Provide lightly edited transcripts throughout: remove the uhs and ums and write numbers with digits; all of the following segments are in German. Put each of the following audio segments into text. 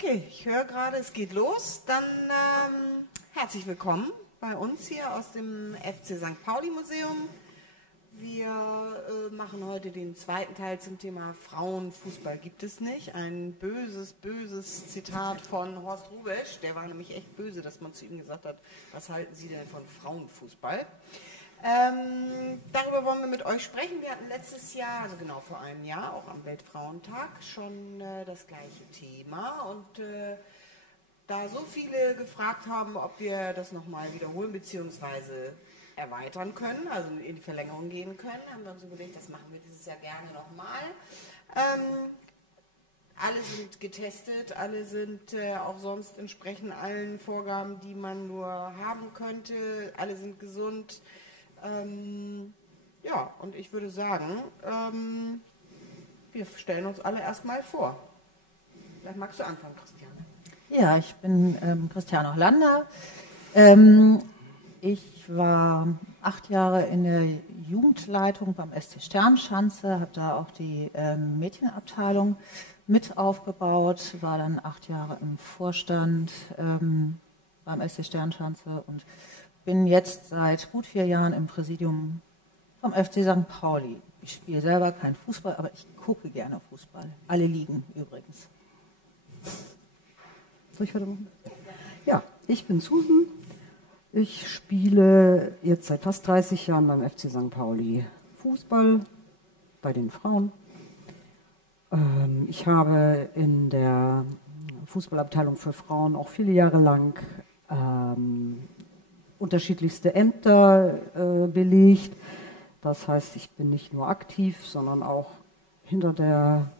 Okay, ich höre gerade, es geht los. Dann herzlich willkommen bei uns hier aus dem FC St. Pauli Museum. Wir machen heute den zweiten Teil zum Thema Frauenfußball gibt es nicht. Ein böses, böses Zitat von Horst Hrubesch. Der war nämlich echt böse, dass man zu ihm gesagt hat, was halten Sie denn von Frauenfußball? Darüber wollen wir mit euch sprechen. Wir hatten letztes Jahr, also genau vor einem Jahr, auch am Weltfrauentag, schon das gleiche Thema. Und da so viele gefragt haben, ob wir das nochmal wiederholen bzw. erweitern können, also in die Verlängerung gehen können, haben wir uns überlegt, das machen wir dieses Jahr gerne nochmal. Alle sind getestet, alle sind auch sonst entsprechend allen Vorgaben, die man nur haben könnte, alle sind gesund. Ja, und ich würde sagen, wir stellen uns alle erstmal vor. Vielleicht magst du anfangen, Christiane. Ja, ich bin Christiane Hollander. Ich war 8 Jahre in der Jugendleitung beim SC Sternschanze, habe da auch die Mädchenabteilung mit aufgebaut, war dann 8 Jahre im Vorstand beim SC Sternschanze und bin jetzt seit gut 4 Jahren im Präsidium vom FC St. Pauli. Ich spiele selber kein Fußball, aber ich gucke gerne Fußball. Alle Ligen übrigens. Soll ich weitermachen? Ja, ich bin Susan. Ich spiele jetzt seit fast 30 Jahren beim FC St. Pauli Fußball bei den Frauen. Ich habe in der Fußballabteilung für Frauen auch viele Jahre lang unterschiedlichste Ämter belegt. Das heißt, ich bin nicht nur aktiv, sondern auch hinter der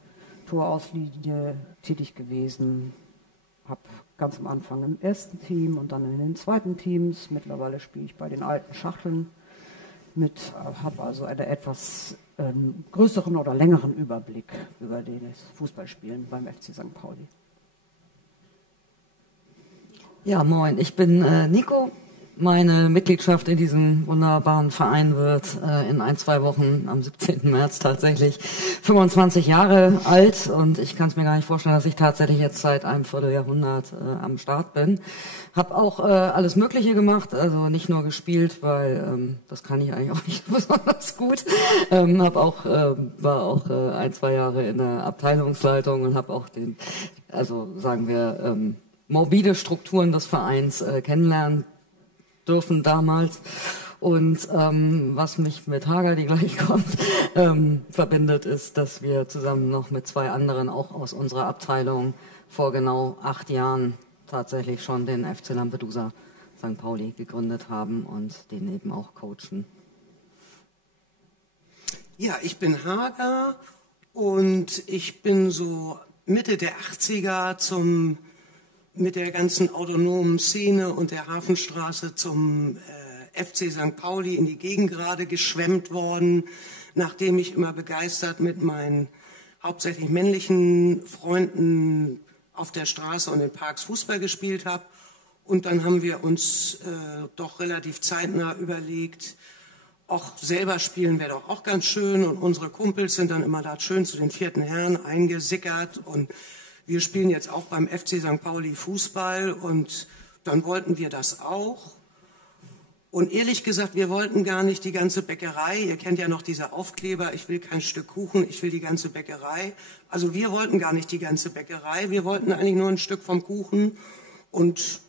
Torauslinie tätig gewesen. Habe ganz am Anfang im ersten Team und dann in den zweiten Teams. Mittlerweile spiele ich bei den alten Schachteln mit, habe also einen etwas größeren oder längeren Überblick über das Fußballspielen beim FC St. Pauli. Ja, moin, ich bin Nico. Meine Mitgliedschaft in diesem wunderbaren Verein wird in 1-2 Wochen am 17. März tatsächlich 25 Jahre alt und ich kann es mir gar nicht vorstellen, dass ich tatsächlich jetzt seit einem Vierteljahrhundert am Start bin. Habe auch alles Mögliche gemacht, also nicht nur gespielt, weil das kann ich eigentlich auch nicht besonders gut. War auch 1-2 Jahre in der Abteilungsleitung und habe auch morbide Strukturen des Vereins kennenlernen dürfen damals. Und was mich mit Hager, die gleich kommt, verbindet, ist, dass wir zusammen noch mit 2 anderen auch aus unserer Abteilung vor genau 8 Jahren tatsächlich schon den FC Lampedusa St. Pauli gegründet haben und den eben auch coachen. Ja, ich bin Hager und ich bin so Mitte der 80er mit der ganzen autonomen Szene und der Hafenstraße zum FC St. Pauli in die Gegend gerade geschwemmt worden, nachdem ich immer begeistert mit meinen hauptsächlich männlichen Freunden auf der Straße und in Parks Fußball gespielt habe. Und dann haben wir uns doch relativ zeitnah überlegt, auch selber spielen wäre doch auch ganz schön. Und unsere Kumpels sind dann immer da schön zu den 4. Herren eingesickert und wir spielen jetzt auch beim FC St. Pauli Fußball und dann wollten wir das auch. Und ehrlich gesagt, wir wollten gar nicht die ganze Bäckerei. Ihr kennt ja noch diese Aufkleber, ich will kein Stück Kuchen, ich will die ganze Bäckerei. Also wir wollten gar nicht die ganze Bäckerei, wir wollten eigentlich nur ein Stück vom Kuchen. Und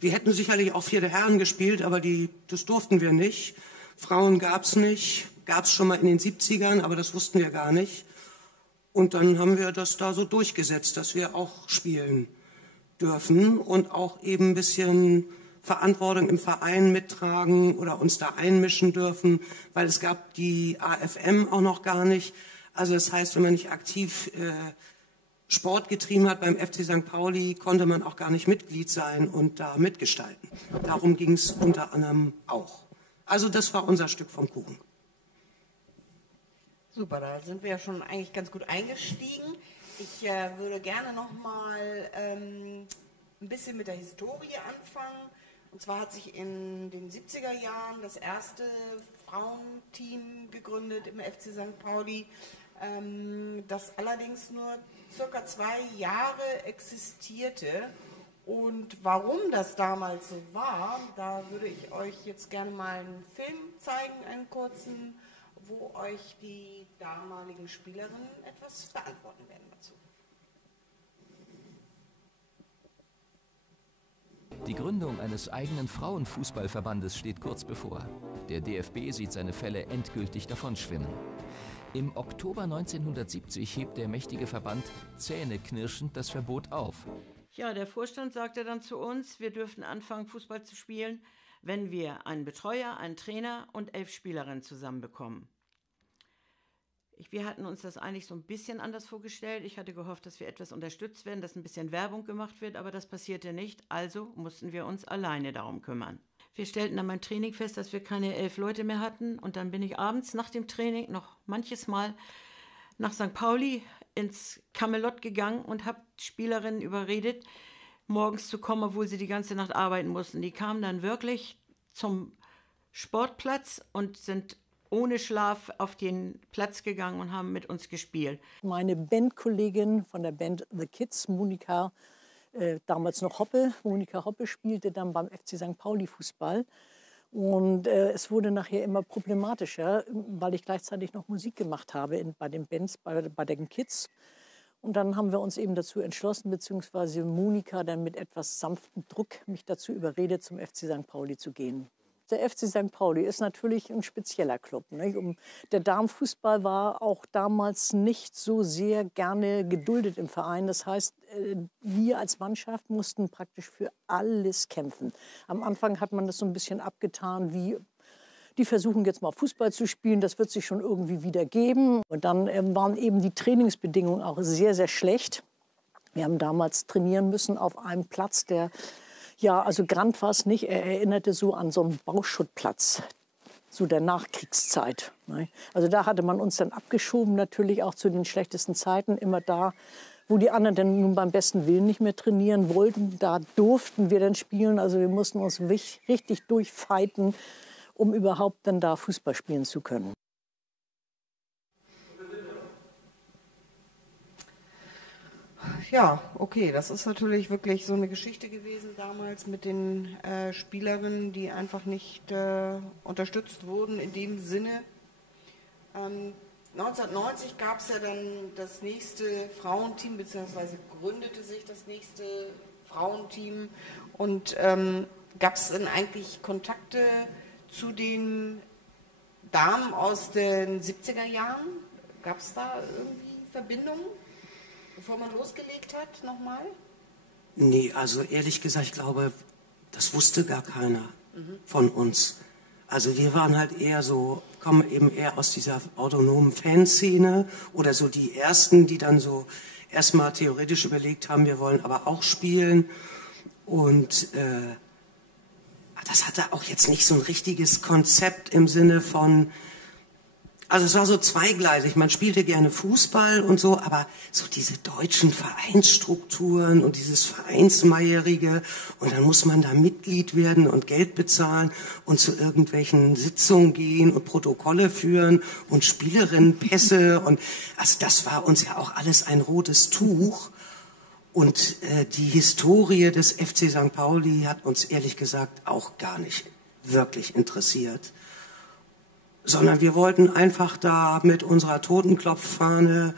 wir hätten sicherlich auch 4. Herren gespielt, aber das durften wir nicht. Frauen gab es nicht, gab es schon mal in den 70ern, aber das wussten wir gar nicht. Und dann haben wir das da so durchgesetzt, dass wir auch spielen dürfen und auch eben ein bisschen Verantwortung im Verein mittragen oder uns da einmischen dürfen, weil es gab die AFM auch noch gar nicht. Also das heißt, wenn man nicht aktiv Sport getrieben hat beim FC St. Pauli, konnte man auch gar nicht Mitglied sein und da mitgestalten. Darum ging es unter anderem auch. Also das war unser Stück vom Kuchen. Super, da sind wir ja schon eigentlich ganz gut eingestiegen. Ich würde gerne nochmal ein bisschen mit der Historie anfangen. Und zwar hat sich in den 70er Jahren das erste Frauenteam gegründet im FC St. Pauli. das allerdings nur circa 2 Jahre existierte. Und warum das damals so war, da würde ich euch jetzt gerne mal einen Film zeigen, einen kurzen, wo euch die damaligen Spielerinnen etwas beantworten werden dazu. Die Gründung eines eigenen Frauenfußballverbandes steht kurz bevor. Der DFB sieht seine Fälle endgültig davonschwimmen. Im Oktober 1970 hebt der mächtige Verband zähneknirschend das Verbot auf. Ja, der Vorstand sagte dann zu uns, wir dürften anfangen, Fußball zu spielen, wenn wir einen Betreuer, einen Trainer und 11 Spielerinnen zusammenbekommen. Wir hatten uns das eigentlich so ein bisschen anders vorgestellt. Ich hatte gehofft, dass wir etwas unterstützt werden, dass ein bisschen Werbung gemacht wird, aber das passierte nicht. Also mussten wir uns alleine darum kümmern. Wir stellten dann beim Training fest, dass wir keine 11 Leute mehr hatten. Und dann bin ich abends nach dem Training noch manches Mal nach St. Pauli ins Kamelott gegangen und habe Spielerinnen überredet, morgens zu kommen, obwohl sie die ganze Nacht arbeiten mussten. Die kamen dann wirklich zum Sportplatz und sind ohne Schlaf auf den Platz gegangen und haben mit uns gespielt. Meine Bandkollegin von der Band The Kids, Monika, damals noch Hoppe, Monika Hoppe, spielte dann beim FC St. Pauli Fußball. Und es wurde nachher immer problematischer, weil ich gleichzeitig noch Musik gemacht habe bei den Bands, bei den Kids. Und dann haben wir uns eben dazu entschlossen, beziehungsweise Monika dann mit etwas sanftem Druck mich dazu überredet, zum FC St. Pauli zu gehen. Der FC St. Pauli ist natürlich ein spezieller Club. Ne? Der Damenfußball war auch damals nicht so sehr gerne geduldet im Verein. Das heißt, wir als Mannschaft mussten praktisch für alles kämpfen. Am Anfang hat man das so ein bisschen abgetan, wie die versuchen jetzt mal Fußball zu spielen, das wird sich schon irgendwie wieder geben. Und dann waren eben die Trainingsbedingungen auch sehr, sehr schlecht. Wir haben damals trainieren müssen auf einem Platz, der, ja, also Grand war es nicht, er erinnerte so an so einen Bauschuttplatz, so der Nachkriegszeit. Ne? Also da hatte man uns dann abgeschoben, natürlich auch zu den schlechtesten Zeiten, immer da, wo die anderen dann nun beim besten Willen nicht mehr trainieren wollten. Da durften wir dann spielen, also wir mussten uns richtig durchfighten, um überhaupt dann da Fußball spielen zu können. Ja, okay, das ist natürlich wirklich so eine Geschichte gewesen damals mit den Spielerinnen, die einfach nicht unterstützt wurden in dem Sinne. 1990 gab es ja dann das nächste Frauenteam, beziehungsweise gründete sich das nächste Frauenteam. Und gab es denn eigentlich Kontakte zu den Damen aus den 70er Jahren? Gab es da irgendwie Verbindungen, bevor man losgelegt hat, nochmal? Nee, also ehrlich gesagt, ich glaube, das wusste gar keiner von uns. Also wir waren halt eher so, kommen eben eher aus dieser autonomen Fanszene oder so die Ersten, die dann so erstmal theoretisch überlegt haben, wir wollen aber auch spielen. Und das hatte auch jetzt nicht so ein richtiges Konzept im Sinne von, also es war so zweigleisig, man spielte gerne Fußball und so, aber so diese deutschen Vereinsstrukturen und dieses Vereinsmeierige und dann muss man da Mitglied werden und Geld bezahlen und zu irgendwelchen Sitzungen gehen und Protokolle führen und Spielerinnenpässe und also das war uns ja auch alles ein rotes Tuch. Und die Historie des FC St. Pauli hat uns ehrlich gesagt auch gar nicht wirklich interessiert. Sondern wir wollten einfach da mit unserer Totenklopffahne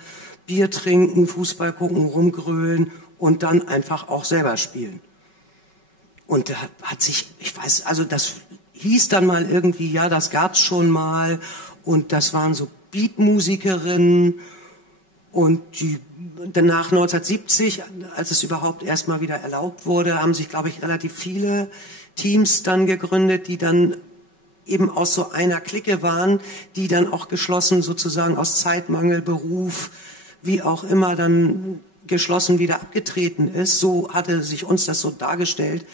Bier trinken, Fußball gucken, rumgrölen und dann einfach auch selber spielen. Und da hat sich, ich weiß, also das hieß dann mal irgendwie, ja, das gab's schon mal und das waren so Beatmusikerinnen. Und danach 1970, als es überhaupt erstmal wieder erlaubt wurde, haben sich, glaube ich, relativ viele Teams dann gegründet, die dann eben aus so einer Clique waren, die dann auch geschlossen sozusagen aus Zeitmangel, Beruf, wie auch immer dann geschlossen wieder abgetreten ist. So hatte sich uns das so dargestellt.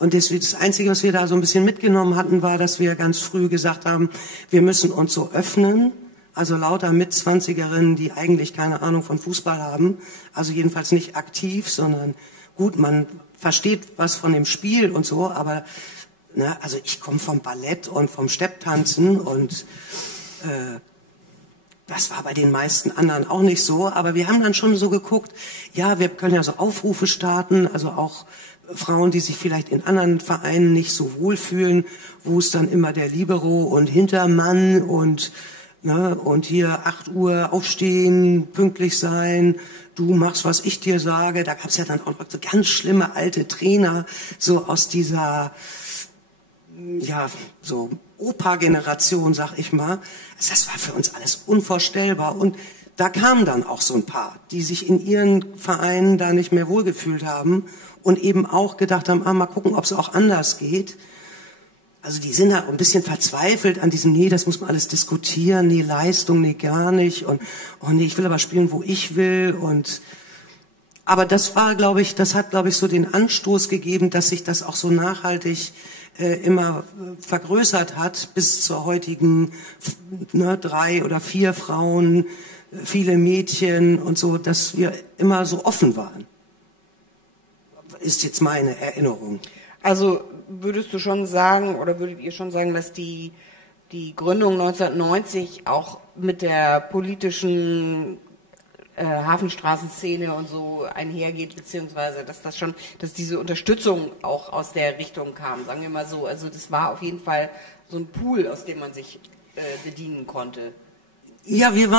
Und deswegen das Einzige, was wir da so ein bisschen mitgenommen hatten, war, dass wir ganz früh gesagt haben, wir müssen uns so öffnen. Also lauter Mitzwanzigerinnen, die eigentlich keine Ahnung von Fußball haben, also jedenfalls nicht aktiv, sondern gut, man versteht was von dem Spiel und so, aber ne, also ich komme vom Ballett und vom Stepptanzen und Das war bei den meisten anderen auch nicht so, aber wir haben dann schon so geguckt, ja, wir können ja so Aufrufe starten, also auch Frauen, die sich vielleicht in anderen Vereinen nicht so wohlfühlen, wo es dann immer der Libero und Hintermann und hier 8 Uhr aufstehen, pünktlich sein, du machst, was ich dir sage. Da gab es ja dann auch noch so ganz schlimme alte Trainer, so aus dieser, ja, so Opa-Generation, sag ich mal. Das war für uns alles unvorstellbar. Und da kamen dann auch so ein paar, die sich in ihren Vereinen da nicht mehr wohlgefühlt haben und eben auch gedacht haben, mal gucken, ob es auch anders geht. Also die sind halt ein bisschen verzweifelt an diesem, nee, das muss man alles diskutieren, nee, Leistung, nee, gar nicht und oh nee, ich will aber spielen, wo ich will aber das war, glaube ich, das hat, glaube ich, so den Anstoß gegeben, dass sich das auch so nachhaltig immer vergrößert hat bis zur heutigen 3 oder 4 Frauen, viele Mädchen und so, dass wir immer so offen waren. Ist jetzt meine Erinnerung. Also würdest du schon sagen, oder würdet ihr schon sagen, dass die Gründung 1990 auch mit der politischen Hafenstraßenszene und so einhergeht, beziehungsweise dass diese Unterstützung auch aus der Richtung kam, sagen wir mal so. Also das war auf jeden Fall so ein Pool, aus dem man sich bedienen konnte. Ja, es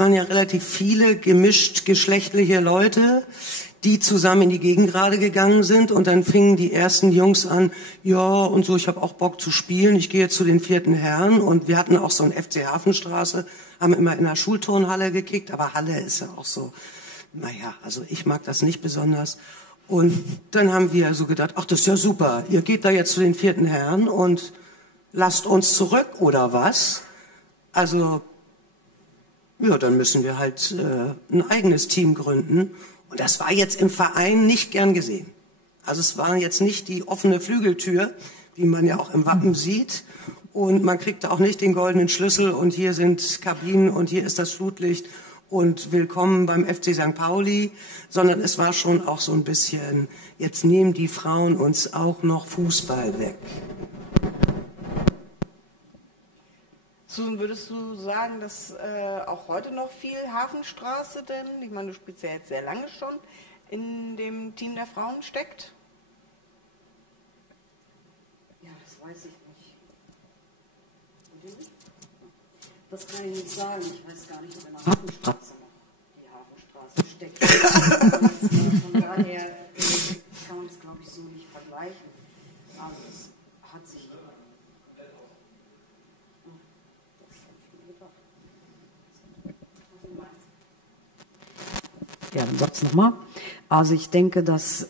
waren ja relativ viele gemischt geschlechtliche Leute, die zusammen in die Gegengrade gegangen sind und dann fingen die ersten Jungs an, ja und so, ich habe auch Bock zu spielen, ich gehe jetzt zu den 4. Herren und wir hatten auch so ein FC Hafenstraße, haben immer in der Schulturnhalle gekickt, aber Halle ist ja auch so, naja, also ich mag das nicht besonders. Und dann haben wir so gedacht, ach, das ist ja super, ihr geht da jetzt zu den 4. Herren und lasst uns zurück, oder was? Also, ja, dann müssen wir halt ein eigenes Team gründen. Und das war jetzt im Verein nicht gern gesehen. Also es war jetzt nicht die offene Flügeltür, wie man ja auch im Wappen sieht. Und man kriegte auch nicht den goldenen Schlüssel und hier sind Kabinen und hier ist das Flutlicht und willkommen beim FC St. Pauli, sondern es war schon auch so ein bisschen, jetzt nehmen die Frauen uns auch noch Fußball weg. Susan, würdest du sagen, dass auch heute noch viel Hafenstraße denn, ich meine, du spielst ja jetzt sehr lange schon, in dem Team der Frauen steckt? Ja, das weiß ich nicht. Das kann ich nicht sagen. Ich weiß gar nicht, ob in der Hafenstraße noch die Hafenstraße steckt. Von daher kann man das, glaube ich, so nicht vergleichen. Also es hat sich... Ja, dann sag's nochmal. Also ich denke, dass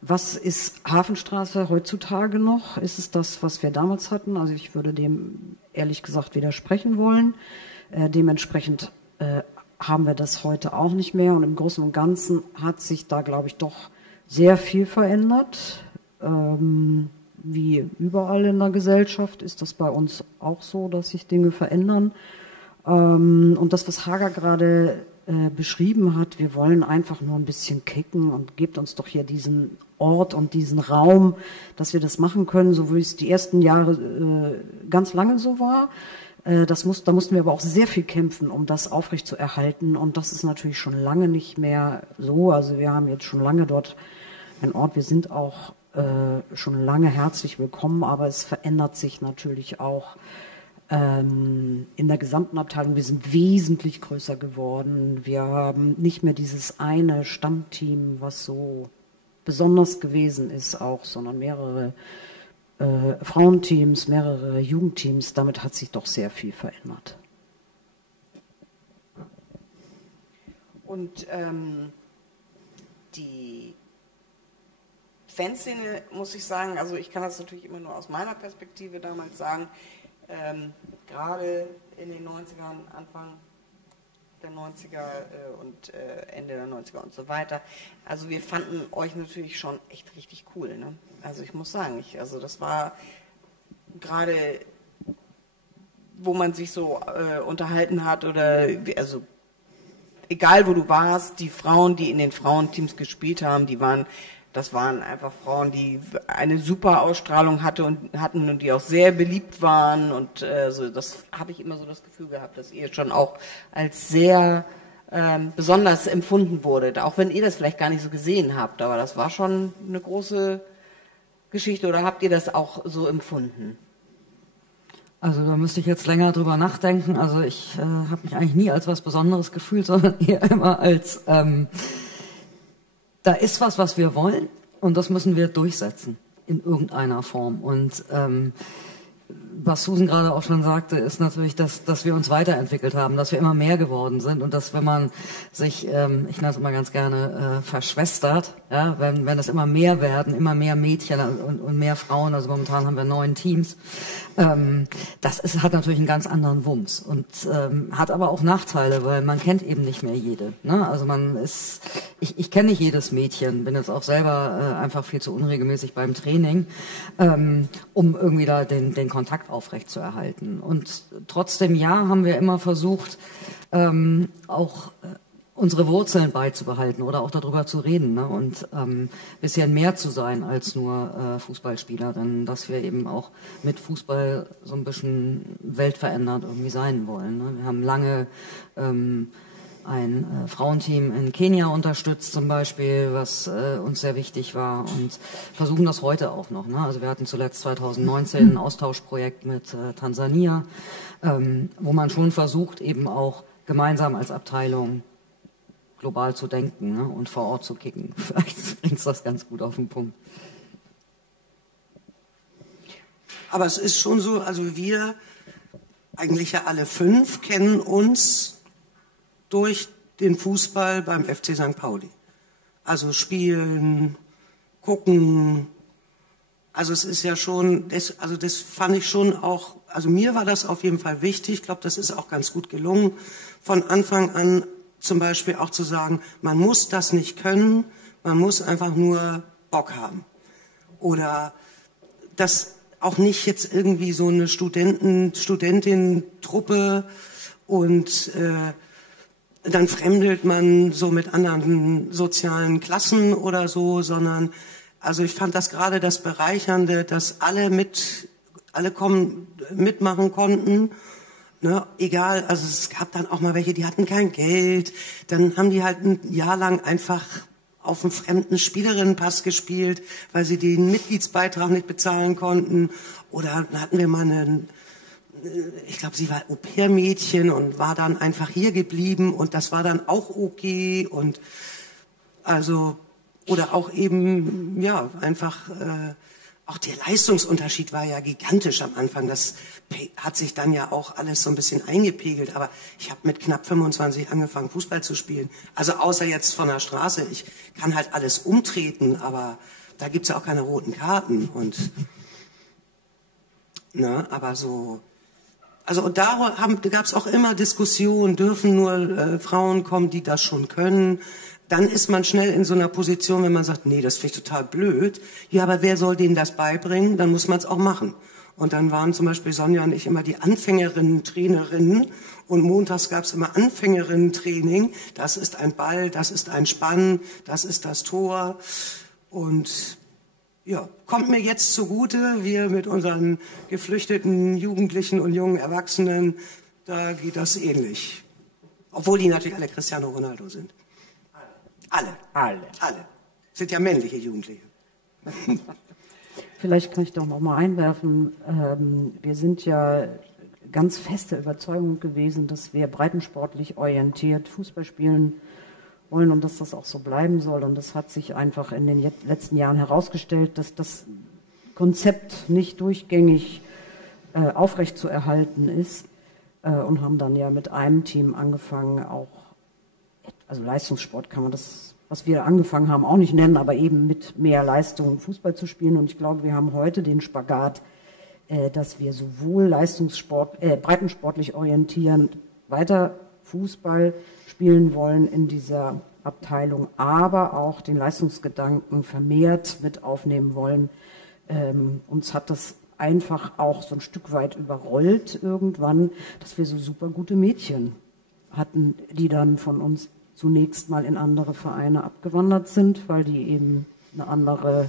was ist Hafenstraße heutzutage noch? Ist es das, was wir damals hatten? Also ich würde dem ehrlich gesagt widersprechen wollen. Dementsprechend haben wir das heute auch nicht mehr. Und im Großen und Ganzen hat sich da, glaube ich, doch sehr viel verändert. Wie überall in der Gesellschaft ist das bei uns auch so, dass sich Dinge verändern. Und das, was Hager gerade beschrieben hat, wir wollen einfach nur ein bisschen kicken und gebt uns doch hier diesen Ort und diesen Raum, dass wir das machen können, so wie es die ersten Jahre ganz lange so war. Da mussten wir aber auch sehr viel kämpfen, um das aufrecht zu erhalten, und das ist natürlich schon lange nicht mehr so. Also wir haben jetzt schon lange dort einen Ort, wir sind auch schon lange herzlich willkommen, aber es verändert sich natürlich auch in der gesamten Abteilung. Wir sind wesentlich größer geworden. Wir haben nicht mehr dieses eine Stammteam, was so besonders gewesen ist auch, sondern mehrere Frauenteams, mehrere Jugendteams. Damit hat sich doch sehr viel verändert. Und die Fanszene, muss ich sagen, also ich kann das natürlich immer nur aus meiner Perspektive damals sagen, gerade in den 90ern, Anfang der 90er und Ende der 90er und so weiter. Also wir fanden euch natürlich schon echt richtig cool. Ne? Also ich muss sagen, das war gerade, wo man sich so unterhalten hat oder, also egal wo du warst, die Frauen, die in den Frauenteams gespielt haben, die waren Das waren einfach Frauen, die eine super Ausstrahlung hatten und die auch sehr beliebt waren. Und so, das habe ich immer so das Gefühl gehabt, dass ihr schon auch als sehr besonders empfunden wurde. Auch wenn ihr das vielleicht gar nicht so gesehen habt, aber das war schon eine große Geschichte. Oder habt ihr das auch so empfunden? Also da müsste ich jetzt länger drüber nachdenken. Also ich habe mich eigentlich nie als was Besonderes gefühlt, sondern eher immer als, da ist was wir wollen und das müssen wir durchsetzen in irgendeiner Form. Und was Susan gerade auch schon sagte, ist natürlich, dass wir uns weiterentwickelt haben, dass wir immer mehr geworden sind und dass wenn man sich, ich nenne es immer ganz gerne, verschwestert, ja, wenn es immer mehr werden, immer mehr Mädchen und mehr Frauen, also momentan haben wir 9 Teams, hat natürlich einen ganz anderen Wumms und hat aber auch Nachteile, weil man kennt eben nicht mehr jede. Ne? Also ich kenne nicht jedes Mädchen, bin jetzt auch selber einfach viel zu unregelmäßig beim Training, um irgendwie da den Kontakt aufrechtzuerhalten. Und trotzdem, ja, haben wir immer versucht, auch unsere Wurzeln beizubehalten oder auch darüber zu reden, ne? Und bisschen mehr zu sein als nur Fußballspielerin, dass wir eben auch mit Fußball so ein bisschen weltverändert irgendwie sein wollen. Ne? Wir haben lange ein Frauenteam in Kenia unterstützt zum Beispiel, was uns sehr wichtig war und versuchen das heute auch noch. Ne? Also wir hatten zuletzt 2019 ein Austauschprojekt mit Tansania, wo man schon versucht, eben auch gemeinsam als Abteilung global zu denken, ne? Und vor Ort zu kicken. Vielleicht bringt es das ganz gut auf den Punkt. Aber es ist schon so, also wir, eigentlich ja alle 5, kennen uns durch den Fußball beim FC St. Pauli. Also spielen, gucken. Also es ist ja schon, das fand ich schon auch, also mir war das auf jeden Fall wichtig. Ich glaube, das ist auch ganz gut gelungen, von Anfang an zum Beispiel auch zu sagen, man muss das nicht können, man muss einfach nur Bock haben. Oder das auch nicht jetzt irgendwie so eine Studentin-Truppe und dann fremdelt man so mit anderen sozialen Klassen oder so, sondern also ich fand das gerade das Bereichernde, dass alle mitmachen konnten. Ne, egal, also es gab dann auch mal welche, die hatten kein Geld, dann haben die halt ein Jahr lang einfach auf einem fremden Spielerinnenpass gespielt, weil sie den Mitgliedsbeitrag nicht bezahlen konnten. Oder dann hatten wir mal ich glaube, sie war Au-pair-Mädchen und war dann einfach hier geblieben und das war dann auch okay und also, oder auch eben, ja, einfach, auch der Leistungsunterschied war ja gigantisch am Anfang. Das hat sich dann ja auch alles so ein bisschen eingepegelt. Aber ich habe mit knapp 25 angefangen, Fußball zu spielen. Also außer jetzt von der Straße. Ich kann halt alles umtreten, aber da gibt's ja auch keine roten Karten. Und ne, aber so. Also und da gab's auch immer Diskussionen, dürfen nur Frauen kommen, die das schon können. Dann ist man schnell in so einer Position, wenn man sagt, nee, das finde ich total blöd. Ja, aber wer soll denen das beibringen? Dann muss man es auch machen. Und dann waren zum Beispiel Sonja und ich immer die Anfängerinnen, Trainerinnen. Und montags gab es immer Anfängerinnen-Training. Das ist ein Ball, das ist ein Spann, das ist das Tor. Und ja, kommt mir jetzt zugute, wir mit unseren geflüchteten Jugendlichen und jungen Erwachsenen, da geht das ähnlich. Obwohl die natürlich alle Cristiano Ronaldo sind. Alle. Sind ja männliche Jugendliche. Vielleicht kann ich doch noch mal einwerfen, wir sind ja ganz feste Überzeugung gewesen, dass wir breitensportlich orientiert Fußball spielen wollen und dass das auch so bleiben soll. Und das hat sich einfach in den letzten Jahren herausgestellt, dass das Konzept nicht durchgängig aufrechtzuerhalten ist und haben dann ja mit einem Team angefangen, auch also Leistungssport kann man das, was wir angefangen haben, auch nicht nennen, aber eben mit mehr Leistung Fußball zu spielen. Und ich glaube, wir haben heute den Spagat, dass wir sowohl breitensportlich orientierend weiter Fußball spielen wollen in dieser Abteilung, aber auch den Leistungsgedanken vermehrt mit aufnehmen wollen. Uns hat das einfach auch so ein Stück weit überrollt irgendwann, dass wir so super gute Mädchen hatten, die dann von uns zunächst mal in andere Vereine abgewandert sind, weil die eben eine andere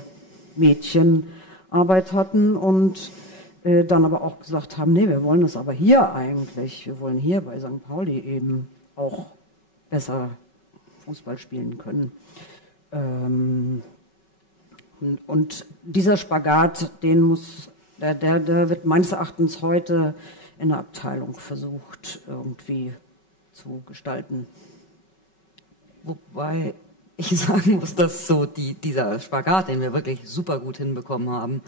Mädchenarbeit hatten und dann aber auch gesagt haben, nee, wir wollen das aber hier eigentlich, wir wollen hier bei St. Pauli eben auch besser Fußball spielen können. Und dieser Spagat, der wird meines Erachtens heute in der Abteilung versucht, irgendwie zu gestalten. Wobei ich sagen muss, dass so dieser Spagat, den wir wirklich super gut hinbekommen haben,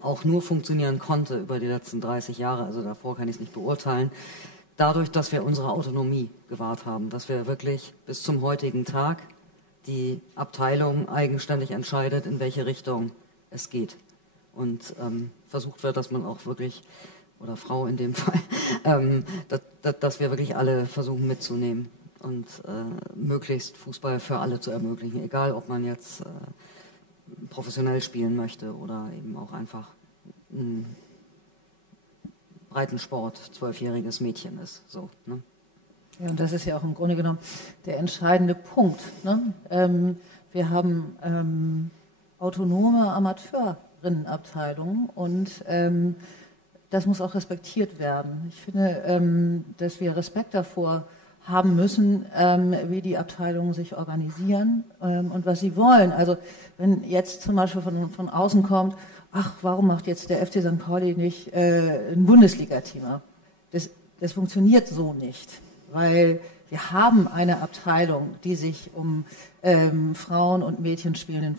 auch nur funktionieren konnte über die letzten 30 Jahre, also davor kann ich es nicht beurteilen, dadurch, dass wir unsere Autonomie gewahrt haben, dass wir wirklich bis zum heutigen Tag die Abteilung eigenständig entscheidet, in welche Richtung es geht. Und versucht wird, dass man auch wirklich, oder Frau in dem Fall, dass wir wirklich alle versuchen mitzunehmen und möglichst Fußball für alle zu ermöglichen, egal ob man jetzt professionell spielen möchte oder eben auch einfach ein Breitensport, 12-jähriges Mädchen ist. So, ne? Ja, und das ist ja auch im Grunde genommen der entscheidende Punkt. Ne? Wir haben autonome Amateurinnenabteilungen und das muss auch respektiert werden. Ich finde, dass wir Respekt davor haben müssen, wie die Abteilungen sich organisieren und was sie wollen. Also wenn jetzt zum Beispiel von außen kommt, ach, warum macht jetzt der FC St. Pauli nicht ein Bundesliga-Team ab? Das funktioniert so nicht, weil wir haben eine Abteilung, die sich um Frauen und Mädchen spielenden,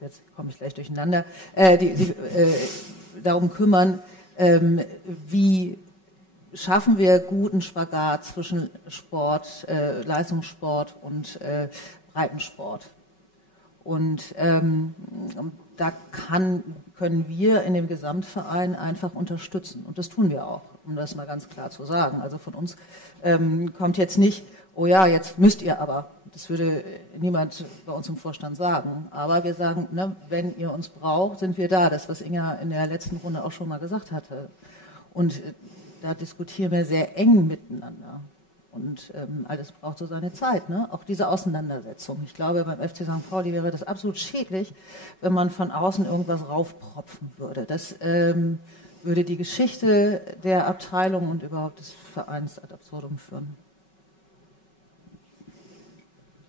jetzt komme ich gleich durcheinander, die sich darum kümmern, wie schaffen wir guten Spagat zwischen Sport, Leistungssport und Breitensport. Und da können wir in dem Gesamtverein einfach unterstützen. Und das tun wir auch, um das mal ganz klar zu sagen. Also von uns kommt jetzt nicht, oh ja, jetzt müsst ihr aber. Das würde niemand bei uns im Vorstand sagen. Aber wir sagen, ne, wenn ihr uns braucht, sind wir da. Das, was Inga in der letzten Runde auch schon mal gesagt hatte. Und da diskutieren wir sehr eng miteinander. Und alles braucht so seine Zeit, ne? Auch diese Auseinandersetzung. Ich glaube, beim FC St. Pauli wäre das absolut schädlich, wenn man von außen irgendwas raufpropfen würde. Das würde die Geschichte der Abteilung und überhaupt des Vereins ad absurdum führen.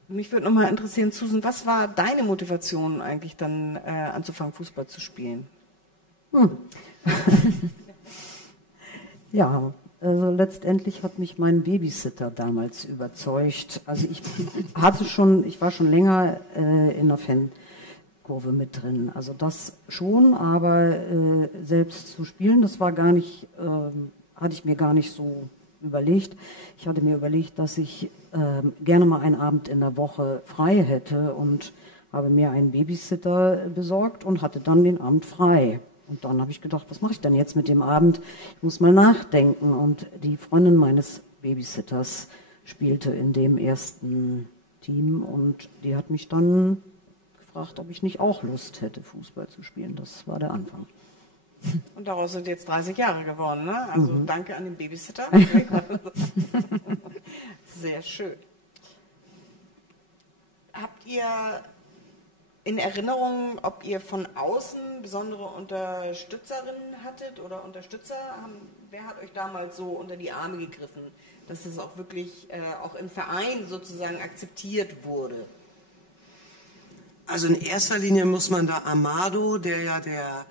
Mich würde nochmal interessieren, Susan, was war deine Motivation eigentlich dann anzufangen, Fußball zu spielen? Ja, also letztendlich hat mich mein Babysitter damals überzeugt. Also ich war schon länger in der Fankurve mit drin. Also das schon, aber selbst zu spielen, das war gar nicht, hatte ich mir gar nicht so überlegt. Ich hatte mir überlegt, dass ich gerne mal einen Abend in der Woche frei hätte und habe mir einen Babysitter besorgt und hatte dann den Abend frei. Und dann habe ich gedacht, was mache ich denn jetzt mit dem Abend? Ich muss mal nachdenken. Und die Freundin meines Babysitters spielte in dem ersten Team und die hat mich dann gefragt, ob ich nicht auch Lust hätte, Fußball zu spielen. Das war der Anfang. Und daraus sind jetzt 30 Jahre geworden, ne? Also danke an den Babysitter. Sehr schön. Habt ihr in Erinnerung, ob ihr von außen besondere Unterstützerinnen hattet oder Unterstützer? Wer hat euch damals so unter die Arme gegriffen, dass das auch wirklich auch im Verein sozusagen akzeptiert wurde? Also in erster Linie muss man da Amado, der ja der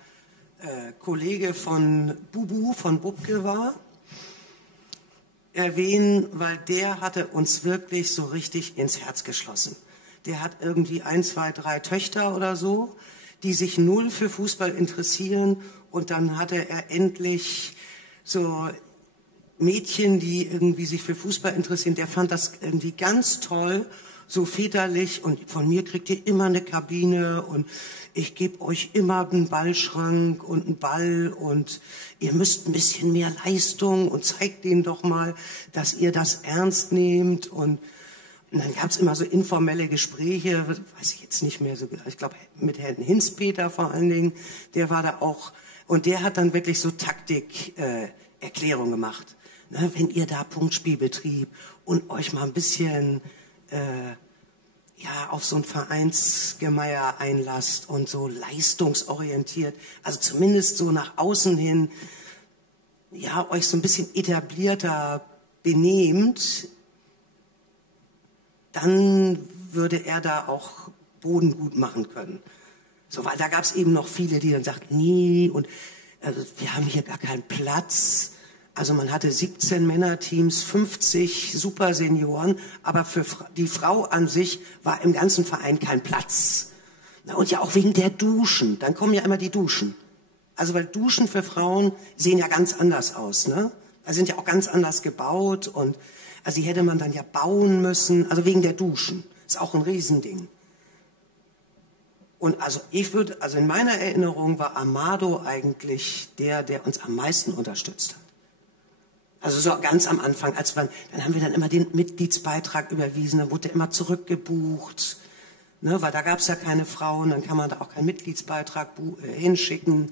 Kollege von Bubu, von Bubke war, erwähnen, weil der hatte uns wirklich so richtig ins Herz geschlossen. Der hat irgendwie 1, 2, 3 Töchter oder so, die sich null für Fußball interessieren. Und dann hatte er endlich so Mädchen, die irgendwie sich für Fußball interessieren. Der fand das irgendwie ganz toll, so väterlich. Und von mir kriegt ihr immer eine Kabine und ich gebe euch immer einen Ballschrank und einen Ball und ihr müsst ein bisschen mehr Leistung und zeigt denen doch mal, dass ihr das ernst nehmt. Und dann gab es immer so informelle Gespräche, weiß ich jetzt nicht mehr so, ich glaube mit Herrn Hinzpeter vor allen Dingen, der war da auch, und der hat dann wirklich so Taktik-Erklärungen gemacht. Ne, wenn ihr da Punktspielbetrieb und euch mal ein bisschen da auf so ein Vereinsgemeier einlasst und so leistungsorientiert, also zumindest so nach außen hin, ja, euch so ein bisschen etablierter benehmt, dann würde er da auch Boden gut machen können. So, weil da gab es eben noch viele, die dann sagten, nee, und also, wir haben hier gar keinen Platz. Also man hatte 17 Männerteams, 50 Supersenioren, aber für die Frau an sich war im ganzen Verein kein Platz. Na, und ja auch wegen der Duschen, dann kommen ja immer die Duschen. Also weil Duschen für Frauen sehen ja ganz anders aus, ne? Also sind ja auch ganz anders gebaut und also die hätte man dann ja bauen müssen, also wegen der Duschen. Ist auch ein Riesending. Und also also in meiner Erinnerung war Amado eigentlich der uns am meisten unterstützt hat. Also so ganz am Anfang, dann haben wir dann immer den Mitgliedsbeitrag überwiesen, dann wurde der immer zurückgebucht, ne, weil da gab es ja keine Frauen, dann kann man da auch keinen Mitgliedsbeitrag hinschicken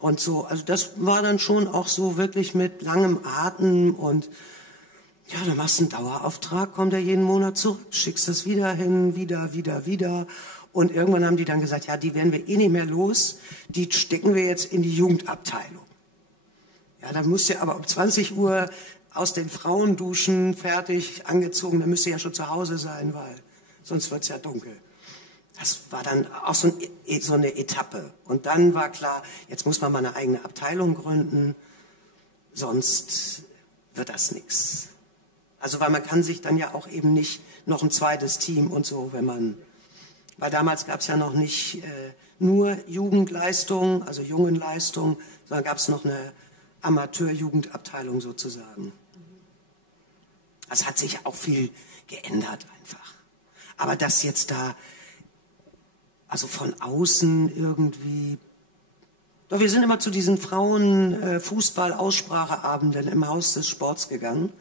und so. Also das war dann schon auch so wirklich mit langem Atem und ja, dann machst du einen Dauerauftrag, kommt er jeden Monat zurück, schickst das wieder hin, wieder. Und irgendwann haben die dann gesagt, ja, die werden wir eh nicht mehr los, die stecken wir jetzt in die Jugendabteilung. Ja, dann müsst ihr aber um 20 Uhr aus den Frauenduschen fertig angezogen, dann müsst ihr ja schon zu Hause sein, weil sonst wird's ja dunkel. Das war dann auch so eine Etappe. Und dann war klar, jetzt muss man mal eine eigene Abteilung gründen, sonst wird das nichts. Also weil man kann sich dann ja auch eben nicht noch ein zweites Team und so, weil damals gab es ja noch nicht nur Jugendleistung, also Jungenleistung, sondern gab es noch eine Amateur-Jugendabteilung sozusagen. Es hat sich auch viel geändert einfach. Aber das jetzt da, also von außen irgendwie, doch wir sind immer zu diesen Frauen-Fußball-Ausspracheabenden im Haus des Sports gegangen,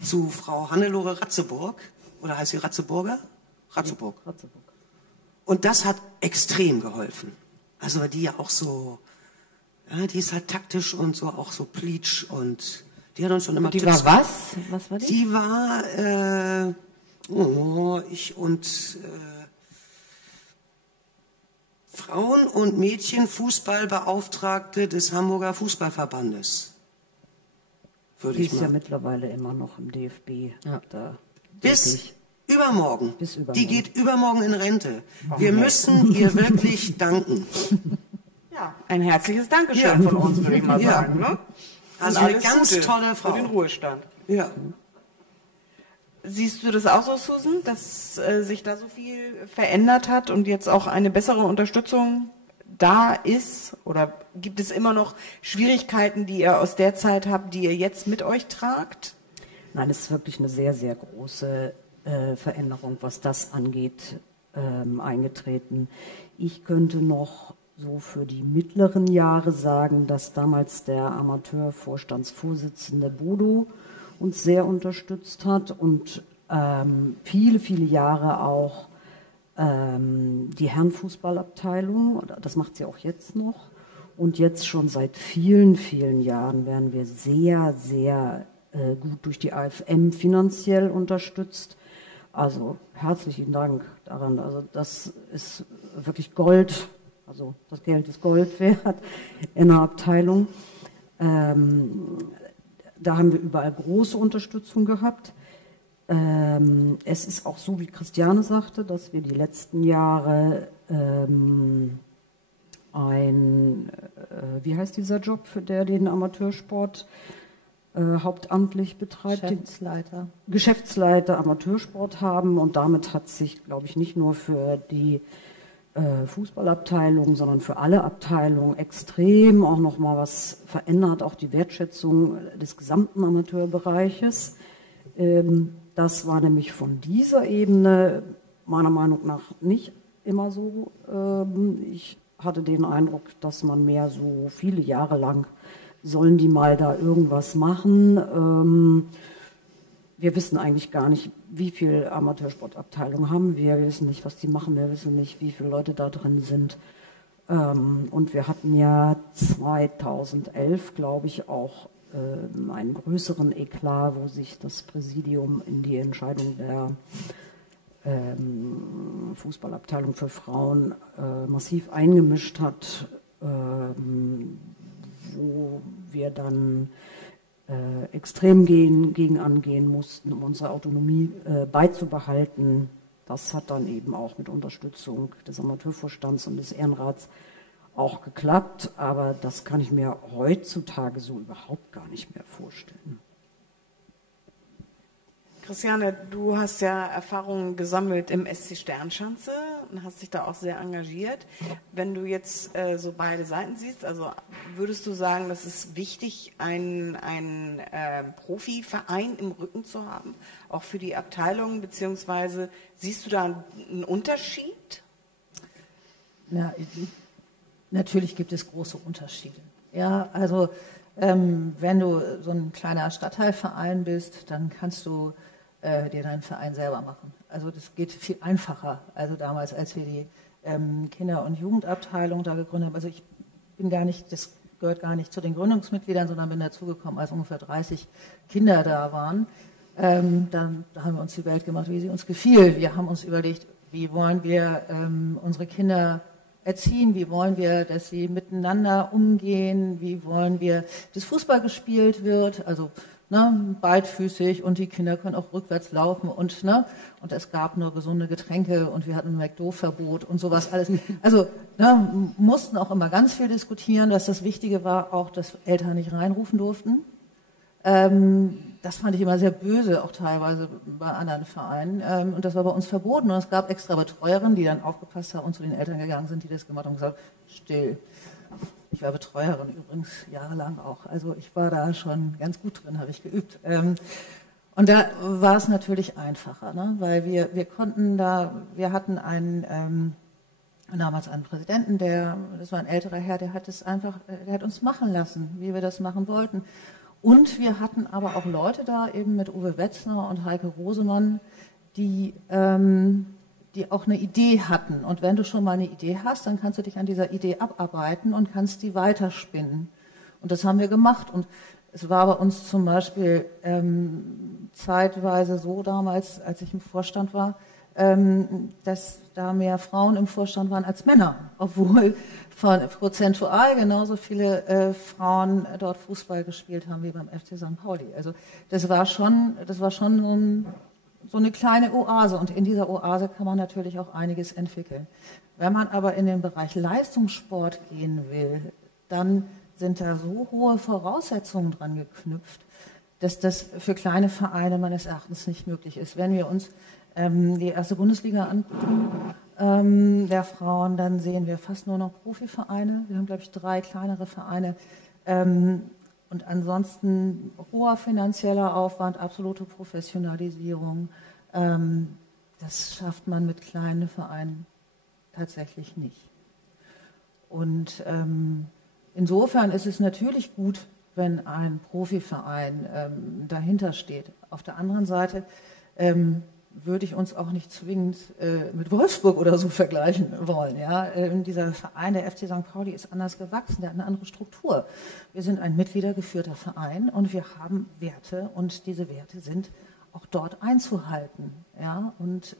zu Frau Hannelore Ratzeburg, oder heißt sie Ratzeburger? Ratzeburg. Und das hat extrem geholfen. Also weil die ja auch so, ja, die ist halt taktisch und so auch so pleatsch und die hat uns schon immer Tipps. Die war was? Was war die? Die war Frauen- und Mädchenfußballbeauftragte des Hamburger Fußballverbandes. Die ist ja mittlerweile immer noch im DFB. Ja. Bis übermorgen. Die geht übermorgen in Rente. Wir müssen ihr wirklich danken. Ja, ein herzliches Dankeschön von uns, würde ich mal sagen. Ne? Also eine ganz tolle Frau. Für den Ruhestand. Ja. Siehst du das auch so, Susan, dass sich da so viel verändert hat und jetzt auch eine bessere Unterstützung da ist? Oder gibt es immer noch Schwierigkeiten, die ihr aus der Zeit habt, die ihr jetzt mit euch tragt? Nein, es ist wirklich eine sehr, sehr große Veränderung, was das angeht, eingetreten. Ich könnte noch so für die mittleren Jahre sagen, dass damals der Amateurvorstandsvorsitzende Bodo uns sehr unterstützt hat und viele, viele Jahre auch die Herrenfußballabteilung, das macht sie auch jetzt noch. Und jetzt schon seit vielen, vielen Jahren werden wir sehr, sehr gut durch die AFM finanziell unterstützt. Also herzlichen Dank daran. Also das ist wirklich Gold, also das Geld ist Gold wert in der Abteilung. Da haben wir überall große Unterstützung gehabt. Es ist auch so, wie Christiane sagte, dass wir die letzten Jahre wie heißt dieser Job, für der den Amateursport hauptamtlich betreibt? Geschäftsleiter Amateursport haben und damit hat sich, glaube ich, nicht nur für die Fußballabteilung, sondern für alle Abteilungen extrem auch nochmal was verändert, auch die Wertschätzung des gesamten Amateurbereiches. Das war nämlich von dieser Ebene meiner Meinung nach nicht immer so. Ich hatte den Eindruck, dass man mehr so viele Jahre lang sollen die mal da irgendwas machen. Wir wissen eigentlich gar nicht, wie viele Amateursportabteilungen haben wir. Wir wissen nicht, was die machen. Wir wissen nicht, wie viele Leute da drin sind. Und wir hatten ja 2011, glaube ich, auch einen größeren Eklat, wo sich das Präsidium in die Entscheidung Fußballabteilung für Frauen massiv eingemischt hat, wo wir dann extrem gegen angehen mussten, um unsere Autonomie beizubehalten. Das hat dann eben auch mit Unterstützung des Amateurvorstands und des Ehrenrats auch geklappt, aber das kann ich mir heutzutage so überhaupt gar nicht mehr vorstellen. Christiane, du hast ja Erfahrungen gesammelt im SC Sternschanze und hast dich da auch sehr engagiert. Wenn du jetzt so beide Seiten siehst, also würdest du sagen, das ist wichtig, einen Profiverein im Rücken zu haben, auch für die Abteilung, beziehungsweise siehst du da einen Unterschied? Ja, natürlich gibt es große Unterschiede. Ja, also wenn du so ein kleiner Stadtteilverein bist, dann kannst du dir deinen Verein selber machen. Also das geht viel einfacher. Also damals, als wir die Kinder- und Jugendabteilung da gegründet haben, also ich bin gar nicht, das gehört gar nicht zu den Gründungsmitgliedern, sondern bin dazugekommen, als ungefähr 30 Kinder da waren. Dann haben wir uns die Welt gemacht, wie sie uns gefiel. Wir haben uns überlegt, wie wollen wir unsere Kinder erziehen, wie wollen wir, dass sie miteinander umgehen, wie wollen wir, dass Fußball gespielt wird, also beidfüßig und die Kinder können auch rückwärts laufen und es gab nur gesunde Getränke und wir hatten ein McDo-Verbot und sowas alles. Also mussten auch immer ganz viel diskutieren, dass das Wichtige war auch, dass Eltern nicht reinrufen durften. Das fand ich immer sehr böse, auch teilweise bei anderen Vereinen. Und das war bei uns verboten. Und es gab extra Betreuerinnen, die dann aufgepasst haben und zu den Eltern gegangen sind, die das gemacht haben und gesagt, still. Ich war Betreuerin übrigens jahrelang auch. Also ich war da schon ganz gut drin, habe ich geübt. Und da war es natürlich einfacher, ne? Weil wir konnten da, wir hatten damals einen Präsidenten, das war ein älterer Herr, der hat uns machen lassen, wie wir das machen wollten. Und wir hatten aber auch Leute da, eben mit Uwe Wetzner und Heike Rosemann, die auch eine Idee hatten. Und wenn du schon mal eine Idee hast, dann kannst du dich an dieser Idee abarbeiten und kannst die weiterspinnen. Und das haben wir gemacht. Und es war bei uns zum Beispiel zeitweise so damals, als ich im Vorstand war, dass da mehr Frauen im Vorstand waren als Männer, obwohl prozentual genauso viele Frauen dort Fußball gespielt haben wie beim FC St. Pauli. Also das war schon so eine kleine Oase und in dieser Oase kann man natürlich auch einiges entwickeln. Wenn man aber in den Bereich Leistungssport gehen will, dann sind da so hohe Voraussetzungen dran geknüpft, dass das für kleine Vereine meines Erachtens nicht möglich ist. Wenn wir uns die erste Bundesliga angucken, der Frauen, dann sehen wir fast nur noch Profivereine. Wir haben, glaube ich, 3 kleinere Vereine. Und ansonsten hoher finanzieller Aufwand, absolute Professionalisierung. Das schafft man mit kleinen Vereinen tatsächlich nicht. Und insofern ist es natürlich gut, wenn ein Profiverein dahinter steht. Auf der anderen Seite würde ich uns auch nicht zwingend mit Wolfsburg oder so vergleichen wollen. Ja? Dieser Verein, der FC St. Pauli, ist anders gewachsen, der hat eine andere Struktur. Wir sind ein mitgliedergeführter Verein und wir haben Werte und diese Werte sind auch dort einzuhalten. Ja? Und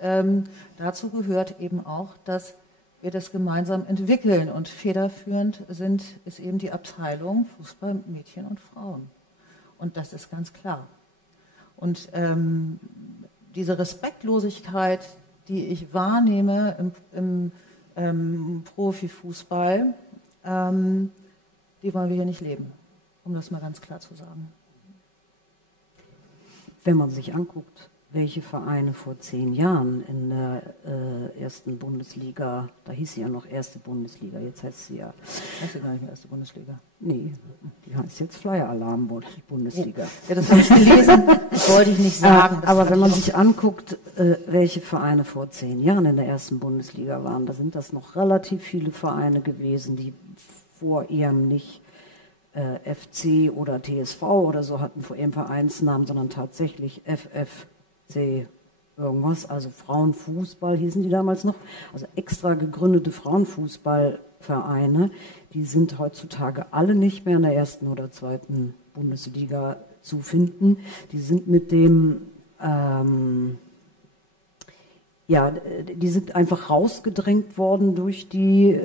dazu gehört eben auch, dass wir das gemeinsam entwickeln und federführend ist eben die Abteilung Fußball, Mädchen und Frauen. Und das ist ganz klar. Und diese Respektlosigkeit, die ich wahrnehme im Profifußball, die wollen wir hier nicht leben, um das mal ganz klar zu sagen. Wenn man sich anguckt, welche Vereine vor 10 Jahren in der ersten Bundesliga, da hieß sie ja noch erste Bundesliga, jetzt heißt sie ja... Heißt sie gar nicht mehr erste Bundesliga? Nee, die heißt jetzt Flyer Alarm Bundesliga. Ja, das habe ich gelesen, das wollte ich nicht sagen. Aber wenn man sich anguckt, welche Vereine vor 10 Jahren in der ersten Bundesliga waren, da sind das noch relativ viele Vereine gewesen, die vor ihrem nicht FC oder TSV oder so hatten, vor ihrem Vereinsnamen, sondern tatsächlich FFC irgendwas, also Frauenfußball hießen die damals noch, also extra gegründete Frauenfußballvereine, die sind heutzutage alle nicht mehr in der ersten oder zweiten Bundesliga zu finden. Die sind mit dem Ja, die sind einfach rausgedrängt worden durch die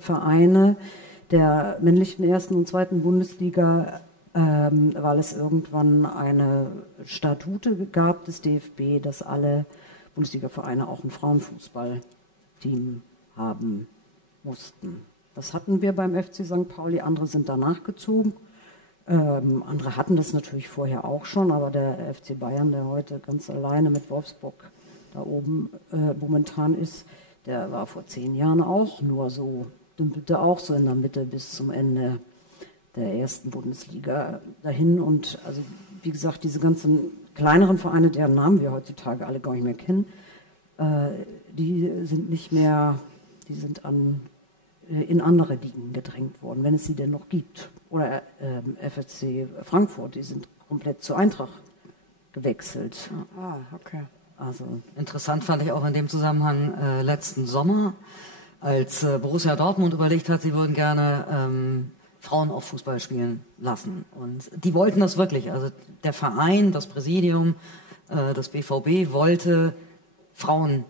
Vereine der männlichen ersten und zweiten Bundesliga, weil es irgendwann eine Statute gab des DFB, dass alle Bundesliga-Vereine auch ein Frauenfußballteam haben mussten. Das hatten wir beim FC St. Pauli, andere sind danach gezogen. Andere hatten das natürlich vorher auch schon, aber der FC Bayern, der heute ganz alleine mit Wolfsburg da oben momentan ist, der war vor 10 Jahren auch nur so, dümpelte auch so in der Mitte bis zum Ende der ersten Bundesliga dahin. Und also wie gesagt, diese ganzen kleineren Vereine, deren Namen wir heutzutage alle gar nicht mehr kennen, die sind nicht mehr, die sind in andere Ligen gedrängt worden, wenn es sie denn noch gibt. Oder FSC Frankfurt, die sind komplett zu Eintracht gewechselt. Ah, okay. Also interessant fand ich auch in dem Zusammenhang letzten Sommer, als Borussia Dortmund überlegt hat, sie würden gerne Frauen auch Fußball spielen lassen. Und die wollten das wirklich. Also der Verein, das Präsidium, das BVB wollte Frauen,